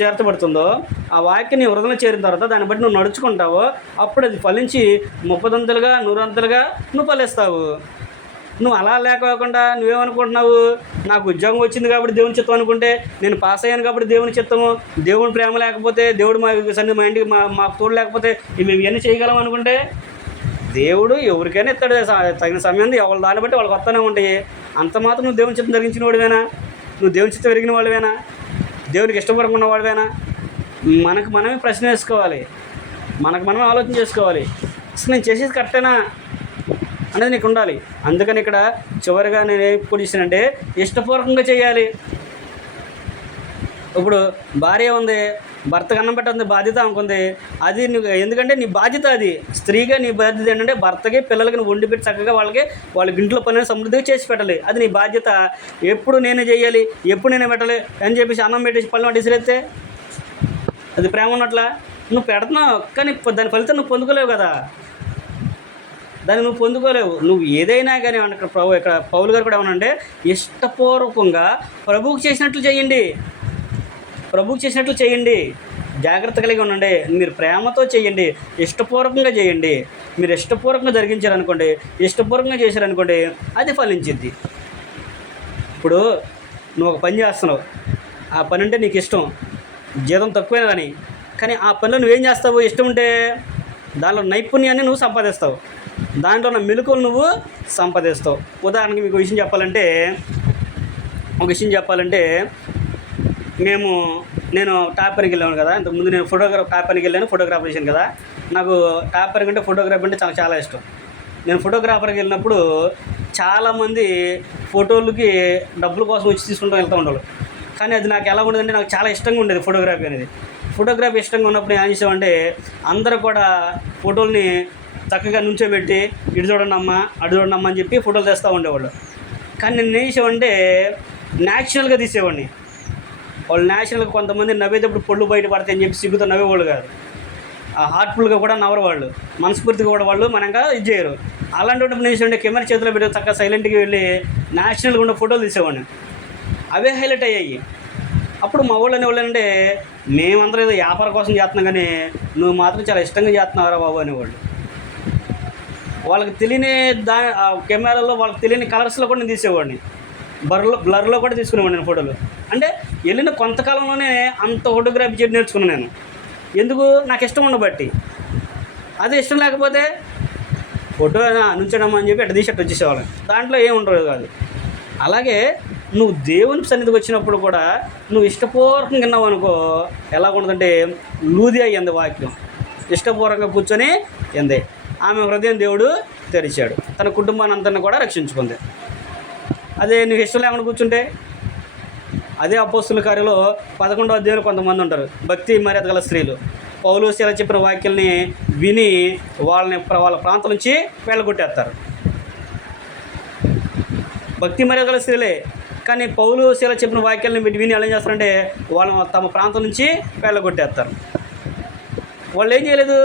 చేర్చబడుతుందో, ఆ వాక్యం నీ హృదయంలో చేరిన తర్వాత దాన్ని బట్టి నువ్వు నడుచుకుంటావో, అప్పుడు అది ఫలించి 30 దంతలుగా 100 దంతలుగా నువ్వు ఫలిస్తావు. నువ్వు అలా లేకోకుండా నువ్వేమనుకుంటున్నావు? నాకు ఉద్యోగం వచ్చింది కాబట్టి దేవుని చిత్తం అనుకుంటే, నేను పాస్ అయ్యాను కాబట్టి దేవుని చిత్తము, దేవుని ప్రేమ లేకపోతే, దేవుడు మా ఇంటికి మాకు తోడు లేకపోతే మేము ఇవన్నీ చేయగలం అనుకుంటే, దేవుడు ఎవరికైనా ఇస్తాడు తగిన సమయం. ఎవరు దాన్ని బట్టి వాళ్ళకి వస్తూనే ఉంటాయి. అంత మాత్రం నువ్వు దేవుని చిత్తం జరిగించిన వాడివేనా? నువ్వు దేవుని చిత్తం ఎరిగిన వాళ్ళవేనా? దేవునికి ఇష్టపడకుండా ఉన్నవాడివేనా? మనకు మనమే ప్రశ్న వేసుకోవాలి. మనకు మనమే ఆలోచన చేసుకోవాలి. అసలు నేను చేసేది కరెక్టేనా అనేది నీకు ఉండాలి. అందుకని ఇక్కడ చివరిగా నేను ఎప్పుడు చేశానంటే, ఇష్టపూర్వకంగా చేయాలి. ఇప్పుడు భార్య ఉంది, భర్తకు అన్నం పెట్టాల్సిన బాధ్యత అనుకుంది. అది నువ్వు, ఎందుకంటే నీ బాధ్యత అది. స్త్రీగా నీ బాధ్యత ఏంటంటే భర్తకి పిల్లలకి నువ్వు వండి పెట్టి చక్కగా వాళ్ళకి ఇంట్లో పనులు సమృద్ధిగా చేసి పెట్టాలి. అది నీ బాధ్యత. ఎప్పుడు నేనే చేయాలి, ఎప్పుడు నేనే పెట్టాలి అని చెప్పేసి అన్నం పెట్టేసి పళ్ళు విసిరేస్తే అది ప్రేమ ఉన్నట్లా? నువ్వు పెడుతున్నావు, కానీ దాని ఫలితం నువ్వు పొందుకోలేవు కదా. దాన్ని నువ్వు పొందుకోలేవు. నువ్వు ఏదైనా కానీ ఇక్కడ పౌలు గారు కూడా ఏమనంటే, ఇష్టపూర్వకంగా ప్రభువుకు చేసినట్లు చేయండి. ప్రభువుకు చేసినట్లు చేయండి. జాగ్రత్త కలిగి ఉండండి. మీరు ప్రేమతో చేయండి, ఇష్టపూర్వకంగా చేయండి. మీరు ఇష్టపూర్వకంగా జరిగించారనుకోండి, ఇష్టపూర్వకంగా చేశారనుకోండి, అది ఫలించిద్ది. ఇప్పుడు నువ్వు ఒక పని చేస్తున్నావు, ఆ పని అంటే నీకు ఇష్టం, జీతం తక్కువైనా కానీ ఆ పనిలో నువ్వేం చేస్తావు? ఇష్టం ఉంటే దానిలో నైపుణ్యాన్ని నువ్వు సంపాదిస్తావు, దాంట్లో ఉన్న మెలకువలు నువ్వు సంపాదిస్తావు. ఉదాహరణకి మీకు ఒక విషయం చెప్పాలంటే నేను టాప్ పనికి వెళ్ళాను కదా. ఇంతకుముందు నేను టాప్ పనికి వెళ్ళాను, ఫోటోగ్రాఫర్ చేశాను కదా. నాకు టాప్ పనికి అంటే ఫోటోగ్రఫీ అంటే చాలా ఇష్టం. నేను ఫోటోగ్రాఫర్కి వెళ్ళినప్పుడు చాలామంది ఫోటోలకి డబ్బుల కోసం వచ్చి తీసుకుంటూ వెళ్తూ ఉండేవాళ్ళు. కానీ అది నాకు ఎలా ఉండేదంటే, నాకు చాలా ఇష్టంగా ఉండేది ఫోటోగ్రఫీ అనేది. ఫోటోగ్రఫీ ఇష్టంగా ఉన్నప్పుడు నేను ఏం చేసామంటే, అందరూ కూడా ఫోటోల్ని చక్కగా నుంచోబెట్టి ఇటు చూడండి అమ్మ, అటు చూడండి అమ్మ అని చెప్పి ఫోటోలు తెస్తూ ఉండేవాళ్ళు. కానీ నేను ఏం చేసేవాడిని, న్యాచురల్గా తీసేవాడిని. వాళ్ళు న్యాచురల్గా కొంతమంది నవ్వేటప్పుడు పళ్ళు బయట పడతాయి అని చెప్పి సిగ్గుతో నవ్వేవాళ్ళు కాదు. ఆ హార్ట్ఫుల్గా కూడా నవ్వరు వాళ్ళు, మనస్ఫూర్తిగా కూడా వాళ్ళు మనంగా ఇది చేయరు. అలాంటి నేను చేసేవాడిని, కెమెరా చేతిలో పెట్టి చక్కగా సైలెంట్గా వెళ్ళి న్యాచురల్గా ఉన్న ఫోటోలు తీసేవాడిని. అవే హైలైట్ అయ్యాయి. అప్పుడు మా వాళ్ళు అనేవాళ్ళు, మేమందరూ ఏదో వ్యాపారం కోసం చేస్తున్నాం కానీ నువ్వు మాత్రం చాలా ఇష్టంగా చేస్తున్నావురా బాబు అనేవాళ్ళు. వాళ్ళకి తెలియని కెమెరాలో వాళ్ళకి తెలియని కలర్స్లో కూడా నేను తీసేవాడిని, బ్లర్లో కూడా తీసుకునేవాడిని నేను ఫోటోలు. అంటే వెళ్ళిన కొంతకాలంలోనే అంత ఫోటోగ్రఫీ చేయడం నేర్చుకున్నాను నేను. ఎందుకు? నాకు ఇష్టం ఉండబట్టి. అదే ఇష్టం లేకపోతే ఫోటో నుంచడమ్మా అని చెప్పి అట్ట తీసి అట్ట వచ్చేసేవాళ్ళం, దాంట్లో ఏమి ఉండదు కాదు. అలాగే నువ్వు దేవుని సన్నిధికి వచ్చినప్పుడు కూడా నువ్వు ఇష్టపూర్వకంగా విన్నావు అనుకో, ఎలా ఉండదంటే లూది అయ్యింది వాక్యం. ఇష్టపూర్వకంగా కూర్చొని ఎందే ఆమె హృదయం దేవుడు తెరిచాడు, తన కుటుంబాన్ని అంతా కూడా రక్షించుకుంది. అదే నువ్వు ఇష్టం లేకుండా కూర్చుంటే, అదే అపోస్తుల కార్యంలో 11వ అధ్యాయంలో కొంతమంది ఉంటారు భక్తి మర్యాద గల స్త్రీలు. పౌలు శీల చెప్పిన వాక్యాలని విని వాళ్ళ ప్రాంతం నుంచి వెళ్ళగొట్టేస్తారు. భక్తి మర్యాద గల స్త్రీలే, కానీ పౌలు శీల చెప్పిన వాక్యాలని విని వాళ్ళు ఏం చేస్తారంటే వాళ్ళని తమ ప్రాంతం నుంచి వెళ్ళగొట్టేస్తారు. వాళ్ళు ఏం చేయలేదు,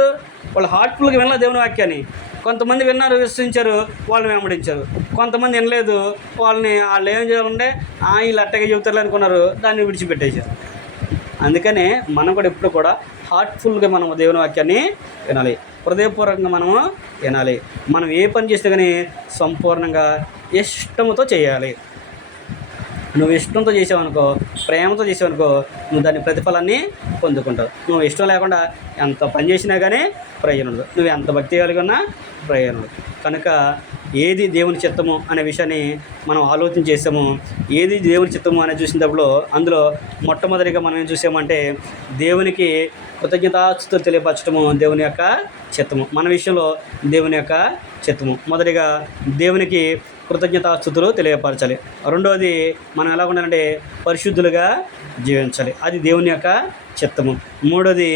వాళ్ళు హార్ట్ఫుల్గా వినలేదు దేవుని వాక్యాన్ని. కొంతమంది విన్నారు, విశ్వసించారు, వాళ్ళని వెంబడించారు. కొంతమంది వినలేదు, వాళ్ళు ఏం చేయాలంటే వీళ్ళు అట్టగా చెబుతారు అనుకున్నారు, దాన్ని విడిచిపెట్టేశారు. అందుకనే మనం కూడా ఎప్పుడు కూడా హార్ట్ఫుల్గా మనం దేవుని వాక్యాన్ని వినాలి, హృదయపూర్వకంగా మనము వినాలి. మనం ఏ పని చేస్తే కానీ సంపూర్ణంగా ఇష్టంతో చేయాలి. నువ్వు ఇష్టంతో చేసావనుకో, ప్రేమతో చేసావనుకో, నువ్వు దాని ప్రతిఫలాన్ని పొందుకుంటావు. నువ్వు ఇష్టం లేకుండా ఎంత పని చేసినా కానీ ప్రయోజనం ఉండదు, నువ్వు ఎంత భక్తి కలిగి ఉన్నా ప్రయోజనం ఉండదు. కనుక ఏది దేవుని చిత్తము అనే విషయాన్ని మనం ఆలోచన చేసాము. ఏది దేవుని చిత్తము అనేది చూసినప్పుడు అందులో మొట్టమొదటిగా మనం ఏం చూసామంటే దేవునికి కృతజ్ఞతాస్తుతులు తెలియపరచడము దేవుని యొక్క చిత్తము. మన విషయంలో దేవుని యొక్క చిత్తము మొదటిగా దేవునికి కృతజ్ఞతాస్తుతులు తెలియపరచాలి. రెండవది మనం ఎలా ఉండాలంటే పరిశుద్ధులుగా జీవించాలి, అది దేవుని యొక్క చిత్తము. మూడోది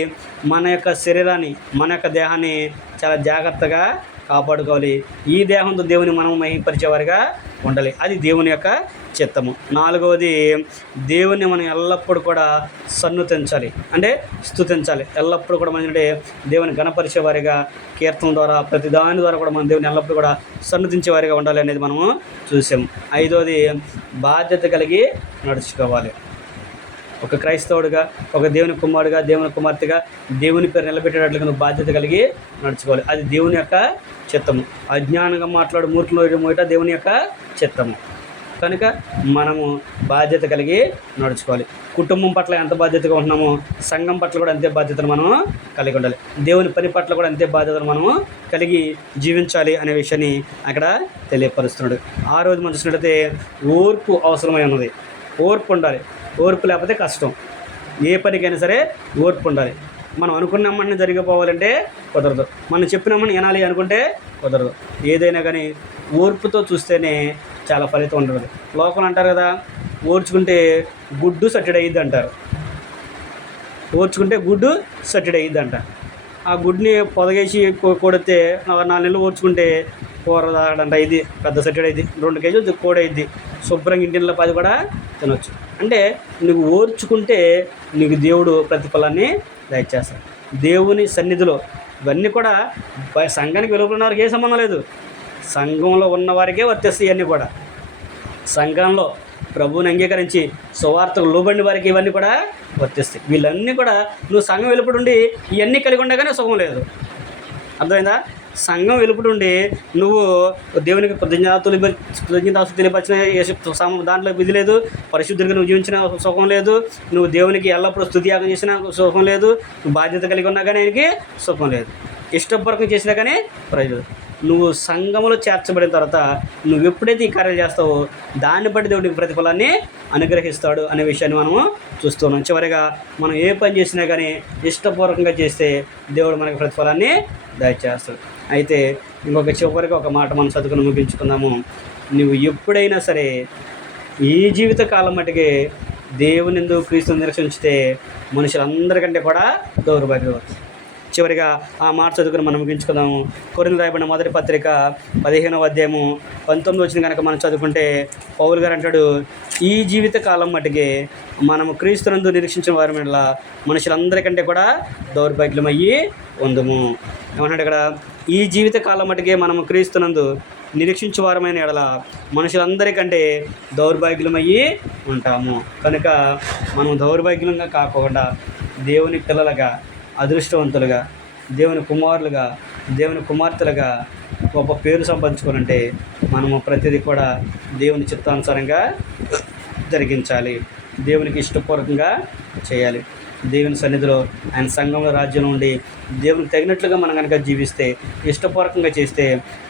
మన యొక్క శరీరాన్ని, మన యొక్క దేహాన్ని చాలా జాగ్రత్తగా కాపాడుకోవాలి. ఈ దేహంతో దేవుని మనం మహిమపరిచేవారిగా ఉండాలి, అది దేవుని యొక్క చిత్తము. నాలుగవది దేవుని మనం ఎల్లప్పుడూ కూడా సన్నుతించాలి, అంటే స్తుతించాలి. ఎల్లప్పుడూ కూడా మనం అంటే దేవుని గణపరిచేవారిగా కీర్తన ద్వారా ప్రతి దాని ద్వారా కూడా మనం దేవుని ఎల్లప్పుడూ కూడా సన్నుతించేవారిగా ఉండాలి అనేది మనము చూసాము. ఐదవది బాధ్యత కలిగి నడుచుకోవాలి. ఒక క్రైస్తవుడిగా, ఒక దేవుని కుమారుడిగా, దేవుని కుమార్తెగా దేవుని పేరు నిలబెట్టేటట్లుగా నువ్వు బాధ్యత కలిగి నడుచుకోవాలి, అది దేవుని యొక్క చిత్తము. అజ్ఞానంగా మాట్లాడు మూర్ఖులు మోయట దేవుని యొక్క చిత్తము. కనుక మనము బాధ్యత కలిగి నడుచుకోవాలి. కుటుంబం పట్ల ఎంత బాధ్యతగా ఉంటున్నామో సంఘం పట్ల కూడా అంతే బాధ్యతను మనము కలిగి ఉండాలి. దేవుని పని పట్ల కూడా అంతే బాధ్యతను మనము కలిగి జీవించాలి అనే విషయాన్ని అక్కడ తెలియపరుస్తున్నాడు. ఆ రోజు మనం చూసినట్లయితే ఓర్పు అవసరమై ఉన్నది, ఓర్పు ఉండాలి. ఓర్పు లేకపోతే కష్టం. ఏ పనికైనా సరే ఓర్పు ఉండాలి. మనం అనుకున్నామని జరిగిపోవాలంటే కుదరదు, మనం చెప్పినామని వినాలి అనుకుంటే కుదరదు. ఏదైనా కానీ ఓర్పుతో చూస్తేనే చాలా ఫలితం ఉంటుంది. లోకం అంటారు కదా, ఓర్చుకుంటే గుడ్డు సట్టెడ్ అయ్యిద్ది అంటారు. ఓర్చుకుంటే గుడ్డు సట్టెడ్ అయ్యిద్ది అంట. ఆ గుడ్ని పొదగేసి కొడితే 4 నెలలు ఓర్చుకుంటే కూర తాగడంట, ఇది పెద్ద సట్టెడ్ అయింది, 2 కేజీలు కోడి అయింది, శుభ్రంగా ఇంటిలో 10 కూడా తినొచ్చు. అంటే నువ్వు ఓర్చుకుంటే నీకు దేవుడు ప్రతిఫలాన్ని దయచేస్తాడు. దేవుని సన్నిధిలో ఇవన్నీ కూడా సంఘానికి వెలుపల వారికి ఏ సంబంధం లేదు, సంఘంలో ఉన్నవారికే వర్తిస్తాయి. ఇవన్నీ కూడా సంఘంలో ప్రభువుని అంగీకరించి సువార్తకు లోబడిన వారికి ఇవన్నీ కూడా వర్తిస్తాయి. వీళ్ళన్నీ కూడా నువ్వు సంఘం వెలుపడుండి ఇవన్నీ కలిగి ఉండగానే సుఖం లేదు. అర్థమైందా? సంఘం వెలుపడుండి నువ్వు దేవునికి కృతజ్ఞతాస్తుతులు తెలియపరిచిన దాంట్లో విధి లేదు, పరిశుద్ధుడిగా నువ్వు జీవించిన సుఖం లేదు, నువ్వు దేవునికి ఎల్లప్పుడూ స్తుతియాగం చేసిన సుఖం లేదు, నువ్వు బాధ్యత కలిగి ఉన్నా కానీ ఆయనకి సుఖం లేదు, ఇష్టపూర్వకం చేసినా కానీ ప్రయోజనం. నువ్వు సంఘంలో చేర్చబడిన తర్వాత నువ్వు ఎప్పుడైతే ఈ కార్యాలు చేస్తావో దాన్ని బట్టి దేవుడికి ప్రతిఫలాన్ని అనుగ్రహిస్తాడు అనే విషయాన్ని మనము చూస్తున్నాం. చివరిగా మనం ఏ పని చేసినా కానీ ఇష్టపూర్వకంగా చేస్తే దేవుడు మనకి ప్రతిఫలాన్ని దయచేస్తాడు. అయితే ఇంకొక చివరికి ఒక మాట మనం చదువుకుని ముగించుకుందాము. నువ్వు ఎప్పుడైనా సరే ఈ జీవిత కాలం మటుకే దేవుని యందు క్రీస్తుని నిరీక్షించితే మనుషులందరికంటే కూడా దౌర్భాగ్యం. చివరిగా ఆ మాట చదువుకుని మనం ముగించుకుందాము. కొరింథీయులకు రాయబడిన మొదటి పత్రిక 15వ అధ్యాయము 19 వచ్చిన కనుక మనం చదువుకుంటే పౌలు గారు అంటాడు, ఈ జీవిత కాలం మటుకే మనము క్రీస్తునందు నిరీక్షించిన వారి మీద మనుషులందరికంటే కూడా దౌర్భాగ్యమయ్యి ఉందము. ఏమన్నాడు ఇక్కడ? ఈ జీవిత కాలం మటుకే మనము క్రీస్తునందు నిరీక్షించే వారమైన ఎడల మనుషులందరికంటే దౌర్భాగ్యులమయ్యి ఉంటాము. కనుక మనం దౌర్భాగ్యంగా కాకుండా దేవుని పిల్లలుగా, అదృష్టవంతులుగా, దేవుని కుమారులుగా, దేవుని కుమార్తెలుగా గొప్ప పేరు సంపాదించుకోవాలంటే మనము ప్రతిదీ కూడా దేవుని చిత్తానుసారంగా జరిగించాలి, దేవునికి ఇష్టపూర్వకంగా చేయాలి. దేవుని సన్నిధిలో ఆయన సంఘంలో రాజ్యంలో ఉండి దేవునికి తగినట్లుగా మనం కనుక జీవిస్తే, ఇష్టపూర్వకంగా చేస్తే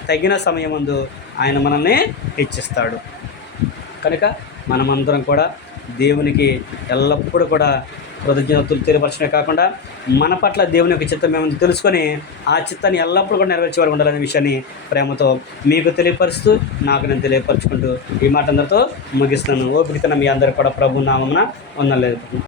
తగిన సమయమందు ఆయన మనల్ని హెచ్చిస్తాడు. కనుక మనమందరం కూడా దేవునికి ఎల్లప్పుడూ కూడా కృతజ్ఞతలు తెలియపరచడమే కాకుండా మన పట్ల దేవుని యొక్క చిత్తం ఏమని తెలుసుకొని ఆ చిత్తాన్ని ఎల్లప్పుడూ కూడా నెరవేర్చే వారు ఉండాలనే విషయాన్ని ప్రేమతో మీకు తెలియపరుస్తూ నాకు నేను తెలియపరచుకుంటూ ఈ మాట అందరితో ముగిస్తున్నాను. ఓపికతో మీ అందరూ కూడా ప్రభు నామమున వందనాలు.